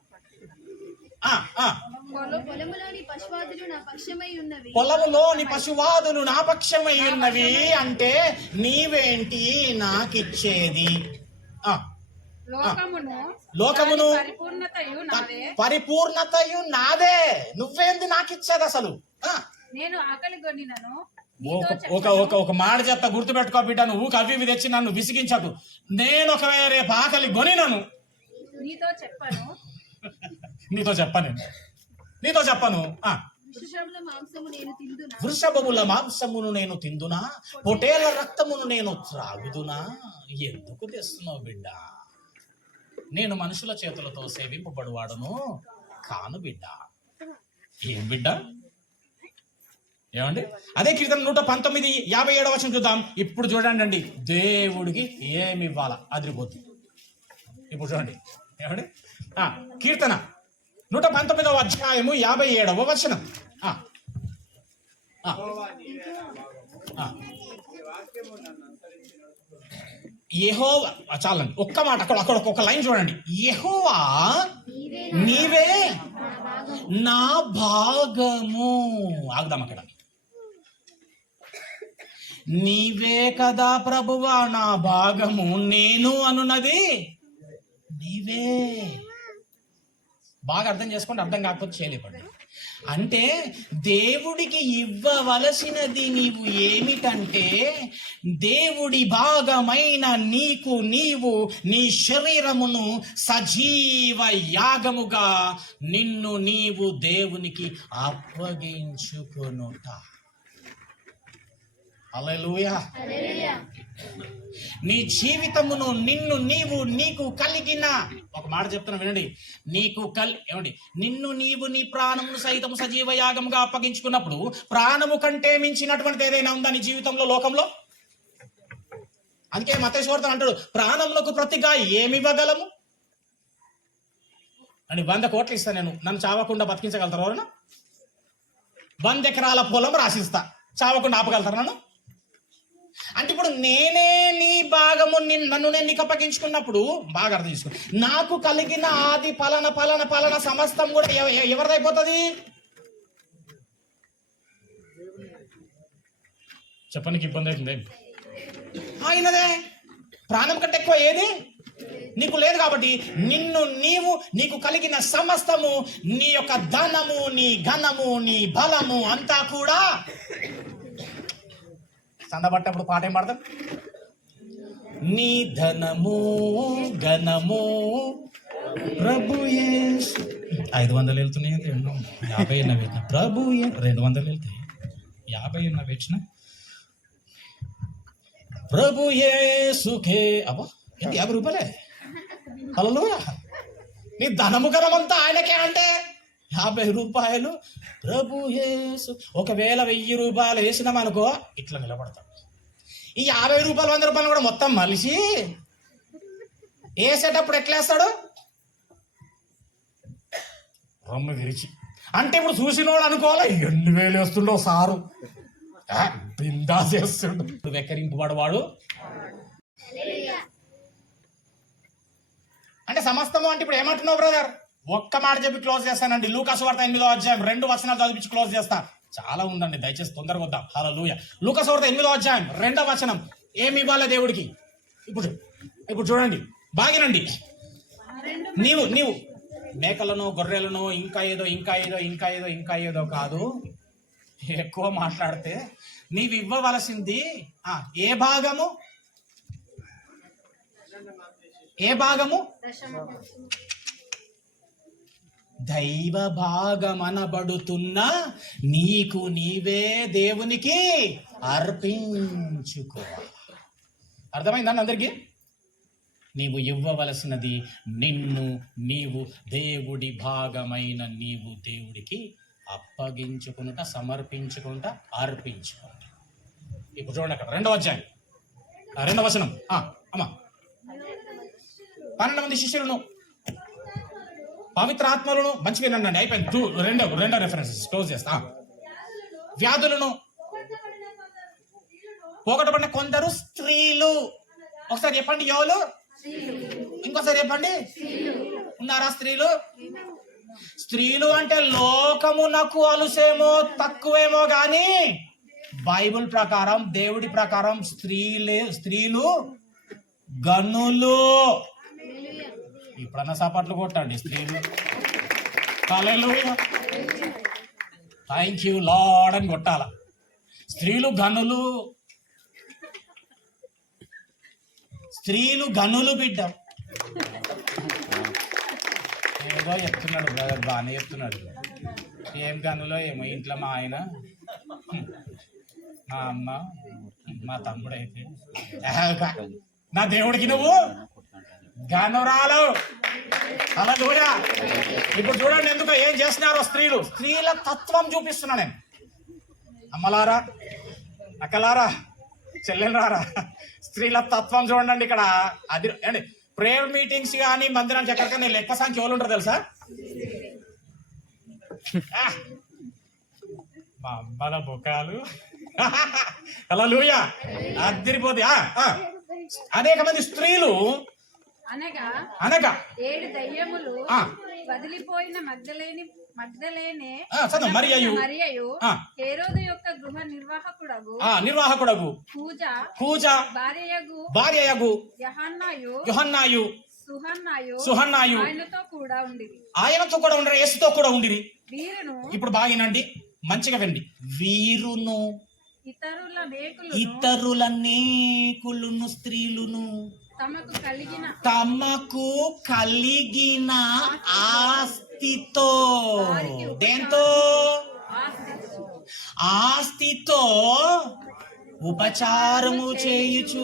పొలములోని పశువాదులు నా పక్షమై ఉన్నవి అంటే నీవేంటి నాకిచ్చేది? లోకమును పరిపూర్ణతయు నాదే, నువ్వేంది నాకిచ్చేది అసలు? నేను ఆకలి కొనినను. ఒక మాట చెప్తా, గుర్తుపెట్టుకో బిడ్డ, నువ్వు అవి తెచ్చి నన్ను విసిగించకు. నేను ఒకవేళ రేపు ఆకలి కొనినను నీతో చెప్పను. వృషభముల మాంసమును నేను తిందునా, పొటేల రక్తమును నేను త్రాగుదునా? ఎందుకు తెస్తున్నావు బిడ్డ? నేను మనుషుల చేతులతో సేవింపబడువాడను కాను బిడ్డ. ఏం బిడ్డ ఏమండి? అదే కీర్తన 119:57 వచనం చూద్దాం. ఇప్పుడు చూడండి అండి, దేవుడికి ఏమి ఇవ్వాలా అదిరిపోతుంది. ఇప్పుడు చూడండి ఏమండి, కీర్తన 119:57 వచనం. యెహోవా, చాలండి ఒక్క మాట, అక్కడ ఒక లైన్ చూడండి. యెహోవా నీవే నా భాగము. ఆగుదాం అక్కడ. నీవే కదా ప్రభువా నా భాగము, నేను అనున్నది నీవే. బాగా అర్థం చేసుకోండి, అర్థం కాకపోతే చేయలేపండి. అంటే దేవుడికి ఇవ్వవలసినది నీవు ఏమిటంటే, దేవుడి భాగమైన నీవు నీ శరీరమును సజీవ యాగముగా నిన్ను నీవు దేవునికి అప్పగించుకొనుట. హల్లెలూయా. నీ జీవితమును నీకు కలిగిన, ఒక మాట చెప్తున్నా వినండి, ఏమండి, నిన్ను నీ ప్రాణమును సైతం సజీవ యాగముగా అప్పగించుకున్నప్పుడు ప్రాణము కంటే మించినటువంటిది ఏదైనా ఉందా నీ జీవితంలో, లోకంలో? అందుకే మత్తయి సువార్త అంటాడు, ప్రాణములకు ప్రతిగా ఏమివ్వగలము అని. 100 కోట్లు ఇస్తా నేను, నన్ను చావకుండా బతికించగలుగుతారు ఎవరన్నా? 100 ఎకరాల పొలం రాసిస్తా, చావకుండా ఆపగలుగుతారు నన్ను? అంటే ఇప్పుడు నేనే నీ భాగము, నన్ను నేను నీకు అప్పగించుకున్నప్పుడు బాగా అర్థం చేసుకో, నాకు కలిగిన ఆది పలన సమస్తం కూడా ఎవరిదైపోతుంది? చెప్పనికి ఇబ్బంది అవుతుంది. ఆయనదే. ప్రాణం కంటే ఎక్కువ ఏది నీకు లేదు. కాబట్టి నీకు కలిగిన సమస్తము, నీ యొక్క ధనము, నీ ఘనము, నీ బలము అంతా కూడా. సందబట్టప్పుడు పాట ఏం పాడతాం? నీ ధనము ఘనము ప్రభు యేసు. 500 వెళ్తున్నాయి, 50 ఎన్న వేసిన ప్రభు 200 వెళ్తాయి, 50 ఎన్న వేసిన ప్రభు యేసుకే. అబ్బా ఎంత 50 రూపాయలే. హల్లెలూయా. నీ ధనము ఘనమంతా ఆయనకే అంటే 50 రూపాయలు ప్రభు యేసు. ఒకవేళ 1000 రూపాయలు వేసినామనుకో ఇట్లా నిలబడతాం. ఈ 50 రూపాయలు 100 రూపాయలు కూడా మొత్తం మలిసి వేసేటప్పుడు ఎట్లా వేస్తాడు? రొమ్ము విరిచి. అంటే ఇప్పుడు చూసినోడు అనుకోవాలి, ఎన్ని వేలు వేస్తుండో సారు, బిందా చేస్తుండు, వెక్కరింపబడవాడు. అంటే సమస్తము అంటే ఇప్పుడు ఏమంటున్నావు బ్రదర్? ఒక్క మాట చెప్పి క్లోజ్ చేస్తానండి. లూకా సువార్త 8వ అధ్యాయం 2 వచనాలు చదివించి క్లోజ్ చేస్తా. చాలా ఉందండి, దయచేసి తొందరగా వద్దాం. హల్లెలూయా. లూకా సువార్త 8వ అధ్యాయం 2వ వచనం. ఏమి ఇవ్వాలి దేవుడికి? ఇప్పుడు చూడండి బాగినండి. నీవు మేకలను, గొర్రెలను, ఇంకా ఏదో కాదు. ఎక్కువ మాట్లాడితే నీవు ఇవ్వవలసింది ఏ భాగము? దైవ భాగమనబడుతున్న నీకు నీవే దేవునికి అర్పించుకోవాలి. అర్థమైందండి అందరికీ? నీవు ఇవ్వవలసినది నీవు దేవుడి భాగమైన నీవు దేవుడికి అప్పగించుకుంటా, సమర్పించుకుంటా, అర్పించుకుంటా. ఇప్పుడు చూడండి అక్కడ 2వ అధ్యాయం 2వ వచనం. అమ్మా 12 మంది శిష్యులను, పవిత్రాత్మలను, మంచి వినండి, అయిపోయింది. రెండో రెఫరెన్సెస్ క్లోజ్ చేస్తా. వ్యాధులను పోగొట్టబడిన కొందరు స్త్రీలు. ఒకసారి చెప్పండి, ఎవరు? ఇంకోసారి చెప్పండి. ఉన్నారా స్త్రీలు? స్త్రీలు అంటే లోకమునకు అలుసేమో తక్కువేమో గాని బైబిల్ ప్రకారం, దేవుడి ప్రకారం స్త్రీలు గనులు. ఇప్పుడన్నా సపాట్లు కొట్టండి స్త్రీలు. హల్లెలూయా. థ్యాంక్ యూ లార్డ్ అని కొట్టాల. స్త్రీలు గనులు, బిడ్డ. ఏదో చెప్తున్నాడు బ్రదర్, బాగానే చెప్తున్నాడు. ఏం గనులో ఏమో, ఇంట్లో మా ఆయన, మా అమ్మ, మా తమ్ముడైతే. నా దేవుడికి నువ్వు గనురాలు. హల్లెలూయా. ఇప్పుడు చూడండి ఎందుకు ఏం చేస్తున్నారో స్త్రీల తత్వం చూపిస్తున్నా నేను. అమ్మలారా, అక్కలారా, చెల్లెలరారా, స్త్రీల తత్వం చూడండి ఇక్కడ. అది అండి ప్రేయర్ మీటింగ్స్ కానీ మందిరానికి ఎక్కడికైనా లెక్క సంఖ్య ఎవరు ఉంటారు తెలుసా? మా అమ్మల బొకాలు. హల్లెలూయా. అదిరిపోతే అనేక మంది స్త్రీలు అనగా 7 దయ్యములు వదిలిపోయిన మగ్దలేనే మరియయు హేరోదు యొక్క గృహ నిర్వాహకుడగు కూజ భార్యయగు యోహన్నాయు సుహన్నాయు ఆయనతో కూడా ఉండి యేసుతో కూడా ఉండిరి. ఇప్పుడు బాగినండి, మంచిగా వినండి. వీరును ఇతరుల నేకులును స్త్రీలును తమకు కలిగిన ఆస్తితో, దేంతో? ఆస్తితో ఉపచారము చేయుచు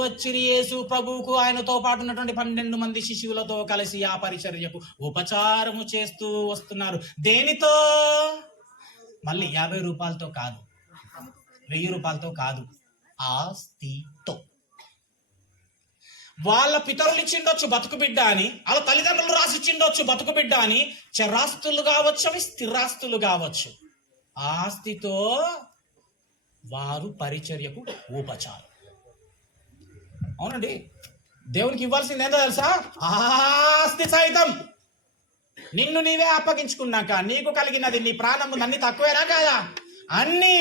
వచ్చిరి యేసు ప్రభువుకు. ఆయనతో పాటు ఉన్నటువంటి 12 మంది శిష్యులతో కలిసి ఆ పరిచర్యకు ఉపచారము చేస్తూ వస్తున్నారు. దేనితో? మళ్ళీ 50 రూపాయలతో కాదు, 1000 రూపాయలతో కాదు, ఆస్తితో. వాళ్ళ పితరులు ఇచ్చిండొచ్చు బతుకు బిడ్డ అని, వాళ్ళ తల్లిదండ్రులు రాసిచ్చిండొచ్చు బతుకు బిడ్డ అని. చరాస్తులు కావచ్చు, అవి స్థిరాస్తులు కావచ్చు. ఆస్తితో వారు పరిచర్యకు ఉపచారం. అవునండి, దేవునికి ఇవ్వాల్సింది ఏంటో తెలుసా? ఆస్తి సైతం. నిన్ను నీవే అప్పగించుకున్నాక నీకు కలిగినది, నీ ప్రాణము అన్ని తక్కువేనా కాదా? అన్నీ.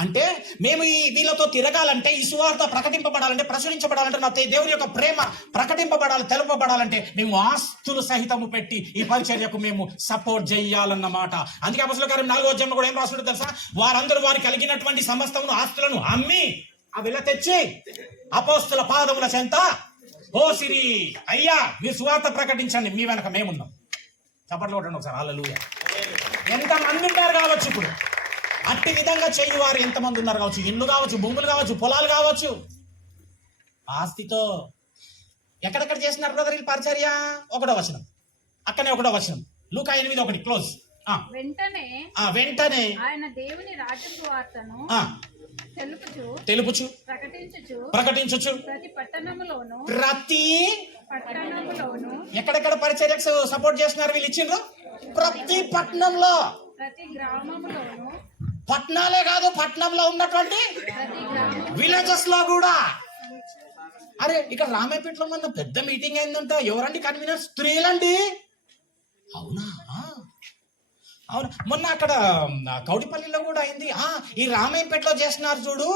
అంటే మేము వీళ్ళతో తిరగాలంటే, ఈ సువార్త ప్రకటింపబడాలంటే, ప్రచురించబడాలంటే, నా దేవుని యొక్క ప్రేమ ప్రకటింపబడాలి, తెలుపబడాలంటే మేము ఆస్తులు సహితము పెట్టి ఈ పరిచర్యకు మేము సపోర్ట్ చేయాలన్నమాట. అందుకే అపొస్తలుల కార్యం 4వ అధ్యాయంలో కూడా ఏం రాస్తుందో తెలుసా? వారందరూ వారికి కలిగినటువంటి సమస్తమును ఆస్తులను అమ్మి అవి తెచ్చి అపొస్తలుల పాదముల చెంత పోసిరి. అయ్యా మీరు సువార్త ప్రకటించండి, మీ వెనక మేమున్నాం. చప్పట్లు కొట్టండి ఒకసారి. హల్లెలూయా. ఎంతమంది ఉన్నారు కావచ్చు ఇప్పుడు అట్టి విధంగా చేయువారు ఎంతమంది ఉన్నారు కావచ్చు. ఇల్లు కావచ్చు, భూములు కావచ్చు, పొలాలు కావచ్చు. ఆస్తితో ఎక్కడెక్కడ చేసినారు బ్రదర్ ఈ పరిచర్య? 1వ వచనం, అక్కనే 1వ వచనం, లూకా 8:1 క్లోజ్. వెంటనే ఆయన దేవుని రాజ్య సువార్తను తెలుపుచు ప్రకటించుచు ప్రతి పట్టణములోను. ఎక్కడెక్కడ పరిచర్యకు సపోర్ట్ చేస్తున్నారు వీళ్ళు ఇచ్చిండ్రు? ప్రతి పట్టణంలో, ప్రతి గ్రామములోను. పట్టణాలే కాదు, పట్టణంలో ఉన్నటువంటి విలేజెస్ లో కూడా. అరే ఇక్కడ రామాయపేటలో మొన్న పెద్ద మీటింగ్ అయిందంట. ఎవరండి కన్వీనర్? స్త్రీలండి. అవునా? అవును, మొన్న అక్కడ కౌడిపల్లిలో కూడా అయింది. ఈ రామాయపేటలో చేస్తున్నారు చూడు,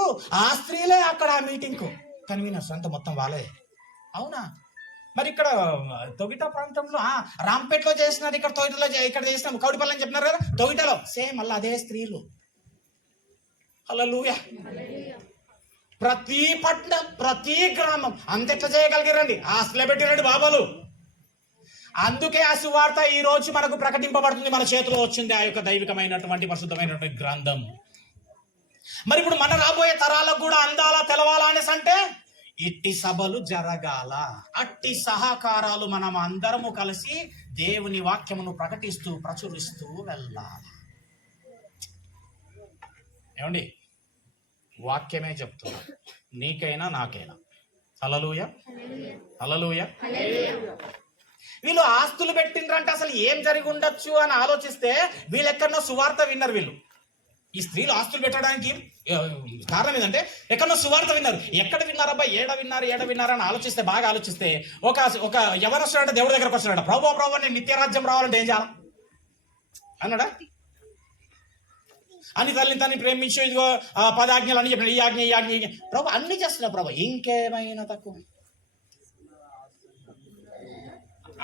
ఆ స్త్రీలే అక్కడ ఆ మీటింగ్ కు కన్వీనర్స్ అంతా మొత్తం వాళ్ళే. అవునా? మరి ఇక్కడ తొగిట ప్రాంతంలో రాంపేటలో చేస్తున్నారు, ఇక్కడ తొగిటలో ఇక్కడ చేసినాం, కౌడిపల్లి అని చెప్పినారు కదా, తొగిటలో సేమ్ మళ్ళీ అదే స్త్రీలు. హల్లెలూయా. ప్రతి పట్టణం, ప్రతి గ్రామం అంతెట్లా చేయగలిగారండి? ఆస్తులే పెట్టిరండి బాబాలు. అందుకే ఆ సువార్త ఈ రోజు మనకు ప్రకటింపబడుతుంది, మన చేతిలో వచ్చింది ఆ యొక్క దైవికమైనటువంటి పరిశుద్ధమైనటువంటి గ్రంథం. మరి ఇప్పుడు మన రాబోయే తరాలకు కూడా అందాలా, తెలవాలా అనేసి అంటే ఇట్టి సభలు జరగాల, అట్టి సహకారాలు మనం అందరము కలిసి దేవుని వాక్యమును ప్రకటిస్తూ ప్రచురిస్తూ వెళ్ళాలి. ఏమండి, వాక్యమే చెప్తున్నా, నీకైనా నాకైనా. హల్లెలూయా, హల్లెలూయా. వీళ్ళు ఆస్తులు పెట్టిండ్రంటే అసలు ఏం జరిగి ఉండొచ్చు అని ఆలోచిస్తే వీళ్ళెక్కడో సువార్త విన్నారు. వీళ్ళు ఈ స్త్రీలు ఆస్తులు పెట్టడానికి కారణం ఏంటంటే ఎక్కడో సువార్త విన్నారు. ఎక్కడ విన్నారబ్బా, ఏడ విన్నారు అని ఆలోచిస్తే, బాగా ఆలోచిస్తే ఒక ఎవరు వస్తాడంటే దేవుడి దగ్గరకు వస్తాడట. ప్రభు నేను నిత్యరాజ్యం రావాలంటే ఏం చేయాలి అన్నాడా? అని తల్లిని ప్రేమించు, ఇదిగో 10 ఆజ్ఞలు అని చెప్పిన, ఈ ఆజ్ఞ ప్రభు అన్ని చేస్తున్నా. ప్రభు ఇంకేమైనా తక్కువ?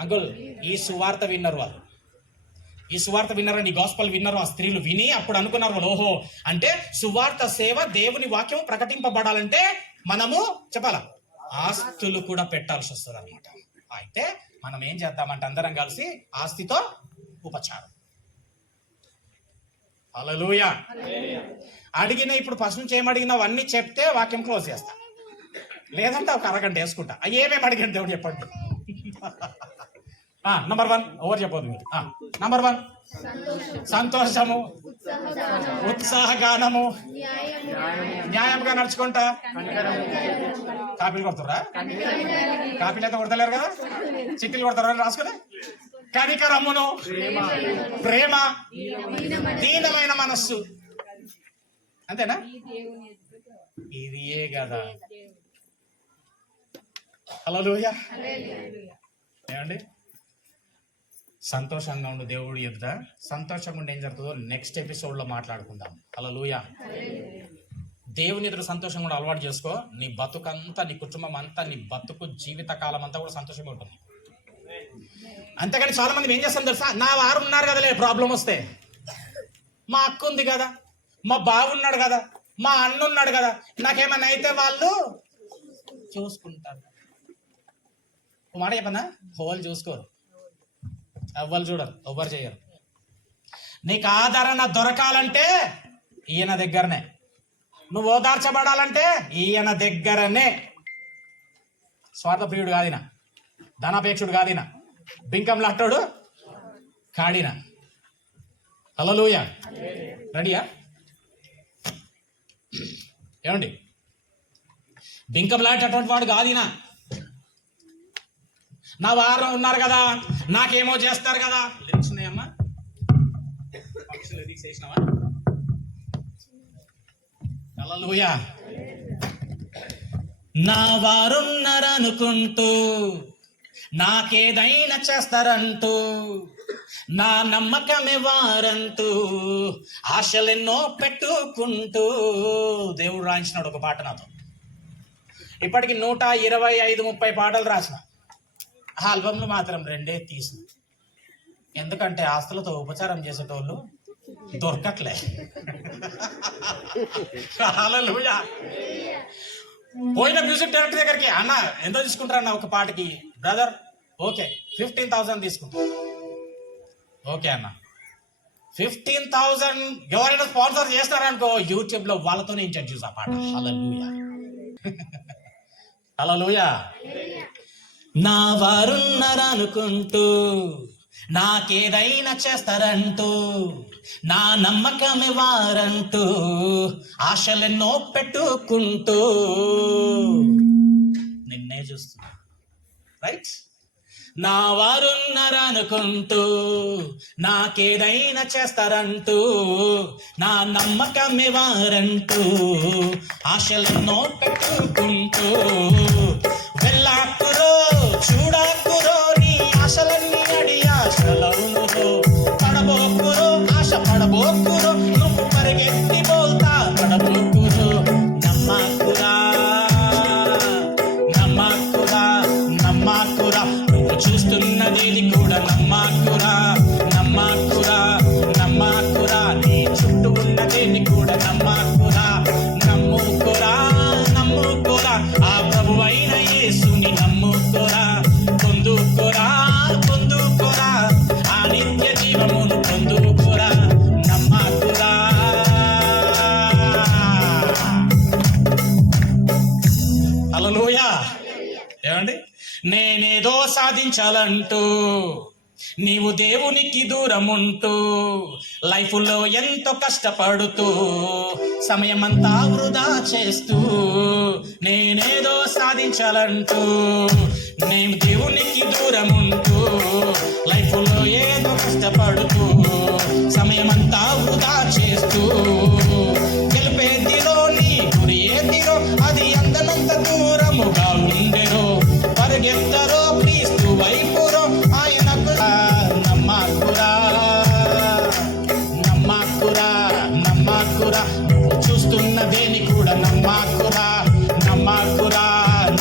అంకుల్, ఈ సువార్త విన్నారు వాళ్ళు, ఈ సువార్త విన్నారండి, గాస్పల్ విన్నారు ఆ స్త్రీలు. విని అప్పుడు అనుకున్నారు వాళ్ళు, ఓహో అంటే సువార్త సేవ, దేవుని వాక్యం ప్రకటింపబడాలంటే మనము చెప్పాలా, ఆస్తులు కూడా పెట్టాల్సి వస్తుంది అనమాట. అయితే మనం ఏం చేద్దామంటే అందరం కలిసి ఆస్తితో ఉపచారం. హల్లెలూయా. అడిగిన ఇప్పుడు ఫస్ట్ నుంచి ఏమడిగినావన్నీ చెప్తే వాక్యం క్లోజ్ చేస్తా, లేదంటే ఒక అరగంట వేసుకుంటా. ఏమేమి అడిగాను దేవుడు చెప్పండి. నంబర్ 1 ఎవరు చెప్పొద్దు మీరు. నంబర్ 1 సంతోషము, ఉత్సాహగానము, న్యాయంగా నడుచుకుంటా. కాపీలు కొడుతురా? కాపీలు అయితే కొడతలేరు కదా, చిట్టీలు కొడతారా రాసుకుని. కనికరమును, ప్రేమ, దీనమైన మనస్సు. అంతేనా? ఇదియే కదా. హల్లెలూయా. ఏమండి, సంతోషంగా ఉండు దేవుడి ఎదుట. సంతోషంగా ఉండి ఏం జరుగుతుందో నెక్స్ట్ ఎపిసోడ్ లో మాట్లాడుకుందాం. హల్లెలూయా. దేవుని ఎదురు సంతోషంగా కూడా అలవాటు చేసుకో. నీ బతుకంతా, నీ కుటుంబం అంతా, నీ బతుకు జీవిత కాలం అంతా కూడా సంతోషంగా ఉంటుంది. అంతేగాని చాలా మంది ఏం చేస్తాం తెలుసా, నా వారు ఉన్నారు కదలే, ప్రాబ్లం వస్తే, మా అక్క ఉంది కదా, మా బావున్నాడు కదా, మా అన్న ఉన్నాడు కదా, నాకేమన్నా అయితే వాళ్ళు చూసుకుంటారు. ఓ మాట చెప్పనా, హోల్ చూసుకోరు, ఎవ్వరు చూడరు, ఎవ్వరు చేయరు. నీకు ఆదరణ దొరకాలంటే ఈయన దగ్గరనే, నువ్వు ఓదార్చబడాలంటే ఈయన దగ్గరనే. స్వార్థప్రియుడు కాదిన, ధనాపేక్షుడు కాదిన, బింకం లాంటోడు కాడిన. హల్లెలూయా. రెడీయా? ఏమండి, బింకం లాంటి వాడు కాదిన. నా వారు ఉన్నారు కదా, నాకేమో చేస్తారు కదా. లిరిక్స్ ఉన్నాయమ్మా, లిరిక్స్ వేసినావా? హల్లెలూయా. నా వారున్నారనుకుంటూ నాకేదైనా చేస్తారంటూ, నా నమ్మకమే వారంటూ, ఆశలెన్నో పెట్టుకుంటూ. దేవుడు రాయించినాడు ఒక పాట నాతో. ఇప్పటికి 125-130 పాటలు రాసిన. ఆల్బమ్లు మాత్రం 2 తీసిన. ఎందుకంటే ఆస్తులతో ఉపచారం చేసేటోళ్ళు దొరకట్లే. హల్లెలూయా. పోయిన మ్యూజిక్ డైరెక్టర్ దగ్గరికి, అన్న ఎంత తీసుకుంటారన్న ఒక పాటకి? బ్రదర్ ఓకే 15,000 తీసుకుంటా. ఓకే అన్న, 15,000 ఎవరైనా స్పాన్సర్ చేస్తారనుకో, యూట్యూబ్ లో వాళ్ళతోనే ఇంట్రడ్యూస్ ఆ పాట. హల్లెలూయా. హల్లెలూయా. నా వారున్నారనుకుంటూ నాకేదైనా చేస్తారంటూ, నా నమ్మకమే వారంటూ, ఆశలెన్నో పెట్టుకుంటూ. నిన్నే చూస్తున్నా, రైట్? నా వారున్నారనుకుంటూ నాకేదైనా చేస్తారంటూ, నా నమ్మకమే వారంటూ, ఆశలెన్నో పెట్టుకుంటూ. వెళ్ళాకురో చూడాకురో, నీ ఆశలన్నీ అడి ఆశలవునురో. పడబోకురో ఆశ పడబోకురో, నువ్వు పరిగెత్తి పోతా పడబోకురో. నమ్మకురా నమ్మకురా నమ్మకురా, నువ్వు చూస్తున్నదేది కూడా నమ్మకురా. నమ్మకురా నమ్మకురా, నీ చుట్టూ ఉన్నదేది కూడా నమ్మకురా. నమ్ముకురా నమ్ముకురా, ఆ ప్రభువైన యేసుని నమ్ముకురా. పొందుకురా పొందుకురా, ఆ నిత్య జీవమును పొందుకురా. నమ్మకురా. హల్లెలూయా. ఏమండి, నేనేదో సాధించాలంటూ నీవు దేవునికి దూరం ఉంటూ, లైఫ్లో ఎంతో కష్టపడుతూ, సమయమంతా వృధా చేస్తూ, నేనేదో సాధించాలంటూ నేను దేవునికి దూరం ఉంటూ, లైఫ్లో ఏదో కష్టపడుతూ, సమయమంతా వృధా చేస్తూ, గెలిపేదిరో నీ గురి ఏదిరో, అది అందనంత దూరముగా ఉండెరో. పరిగెత్తరో క్రీస్తు వైపురో, ఆయనకు నమ్మకురా నమ్మకురా నమ్మకురా, నువ్వు చూస్తున్న దేని కూడా నమ్మకురా. నమ్మకురా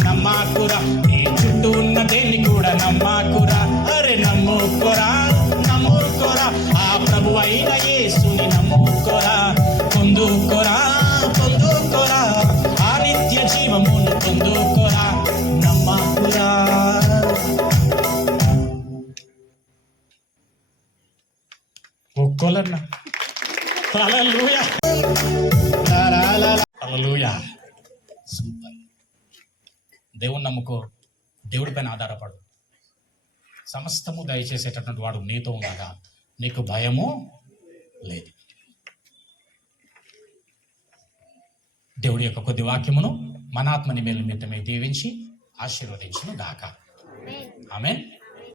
నమ్మకురా, నీ చుట్టూ ఉన్న దేన్ని కూడా నమ్మకురా. అరే నమ్ముకోరా నమ్ముకోరా, ఆ ప్రభు అయిన యేసుని నమ్ముకోరా. పొందుకోరా పొందుకోరా, ఆ నిత్య జీవమును పొందుకోరా. నమ్మకురా. ఒక్కోలన్నా. హల్లెలూయా. హల్లెలూయా. సూపర్. దేవుని నమ్ముకో, దేవుడి పైన ఆధారపడు. సమస్తము దయచేసేటటువంటి వాడు నీతో ఉండగా నీకు భయము లేదు. దేవుడి యొక్క కొద్ది వాక్యమును మన ఆత్మ నిమిత్తమై దీవించి ఆశీర్వదించును గాక. ఆమేన్.